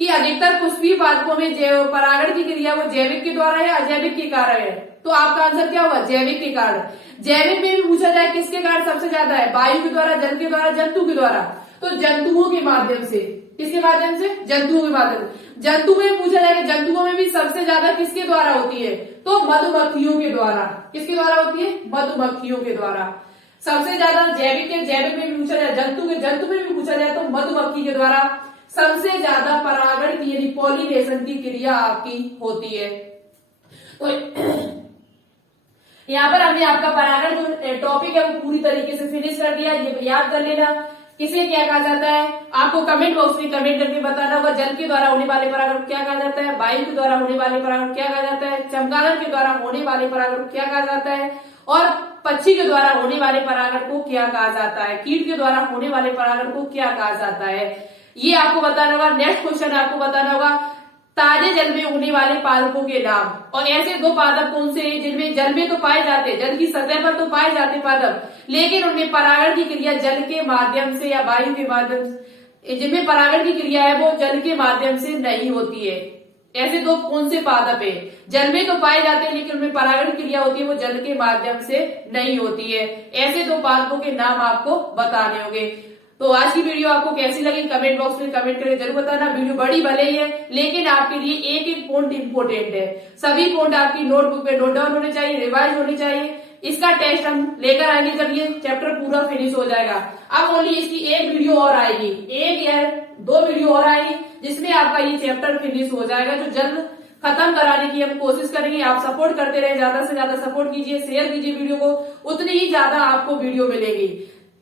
कि अधिकतर पुष्पीय पादपों में जो परागण की क्रिया वो जैविक के द्वारा है, अजैविक के कारण है। तो आपका आंसर क्या हुआ? जैविक के कारण। जैविक में भी पूछा जाए किसके कारण सबसे ज्यादा है? वायु के द्वारा, जल के द्वारा, जंतु के द्वारा। तो जंतुओं के माध्यम से। किसके माध्यम से? जंतुओं के माध्यम से। जंतु में पूछा जाए कि जंतुओं में भी सबसे ज्यादा किसके द्वारा होती है? तो मधुमक्खियों के द्वारा। किसके द्वारा होती है? मधुमक्खियों के द्वारा। सबसे ज्यादा जैविक में भी पूछा जाए, जंतु में भी पूछा जाए तो मधुमक्खी के द्वारा सबसे ज्यादा परागण की यानी पॉलिनेशन की क्रिया आपकी होती है। तो यहाँ पर हमने आपका परागण जो टॉपिक है वो पूरी तरीके से फिनिश कर दिया। ये याद कर लेना किसे क्या कहा जाता है। आपको कमेंट बॉक्स में कमेंट करके बताना होगा। जल के द्वारा होने वाले परागण क्या कहा जाता है, वायु के द्वारा होने वाले परागण क्या कहा जाता है, चमगादड़ के द्वारा होने वाले परागण क्या कहा जाता है, और पक्षी के द्वारा होने वाले परागण को क्या कहा जाता है, कीट के द्वारा होने वाले परागण को क्या कहा जाता है, ये आपको बताना होगा। नेक्स्ट क्वेश्चन आपको बताना होगा ताजे जल में उगने वाले पादपों के नाम। और ऐसे दो पादप कौन से हैं जिनमें जल में तो पाए जाते हैं, जल की सतह पर तो पाए जाते पादप, लेकिन उनमें परागण की क्रिया जल के माध्यम से या वायु के माध्यम से, जिनमें परागण की क्रिया है वो जल के माध्यम से नहीं होती है। ऐसे दो कौन से पादप है? जल में तो पाए जाते हैं लेकिन उनमें परागण क्रिया होती है वो जल के माध्यम से नहीं होती है। ऐसे दो पादपों के नाम आपको बताने होंगे। तो आज की वीडियो आपको कैसी लगी कमेंट बॉक्स में कमेंट करके जरूर बताना। वीडियो बड़ी भले ही है लेकिन आपके लिए एक एक पॉइंट इंपोर्टेंट है। सभी पॉइंट आपकी नोटबुक पे नोट डाउन होने चाहिए, रिवाइज होनी चाहिए। इसका टेस्ट हम लेकर आएंगे जब ये चैप्टर पूरा फिनिश हो जाएगा। अब ओनली इसकी एक वीडियो और आएगी, एक या दो वीडियो और आएगी जिसमें आपका ये चैप्टर फिनिश हो जाएगा, जो जल्द खत्म कराने की हम कोशिश करेंगे। आप सपोर्ट करते रहे, ज्यादा से ज्यादा सपोर्ट कीजिए, शेयर कीजिए वीडियो को, उतनी ही ज्यादा आपको वीडियो मिलेगी।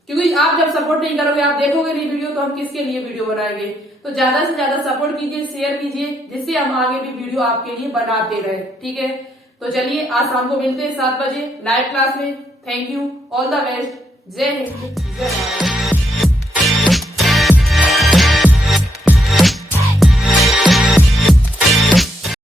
क्योंकि आप जब सपोर्ट नहीं करोगे, आप देखोगे नहीं वीडियो, तो हम किसके लिए वीडियो बनाएंगे। तो ज्यादा से ज्यादा सपोर्ट कीजिए, शेयर कीजिए, जिससे हम आगे भी वीडियो आपके लिए बनाते रहे। ठीक है, तो चलिए आज शाम को मिलते हैं 7 बजे लाइव क्लास में। Thank you, all the best, जय हिंद, जय भारत।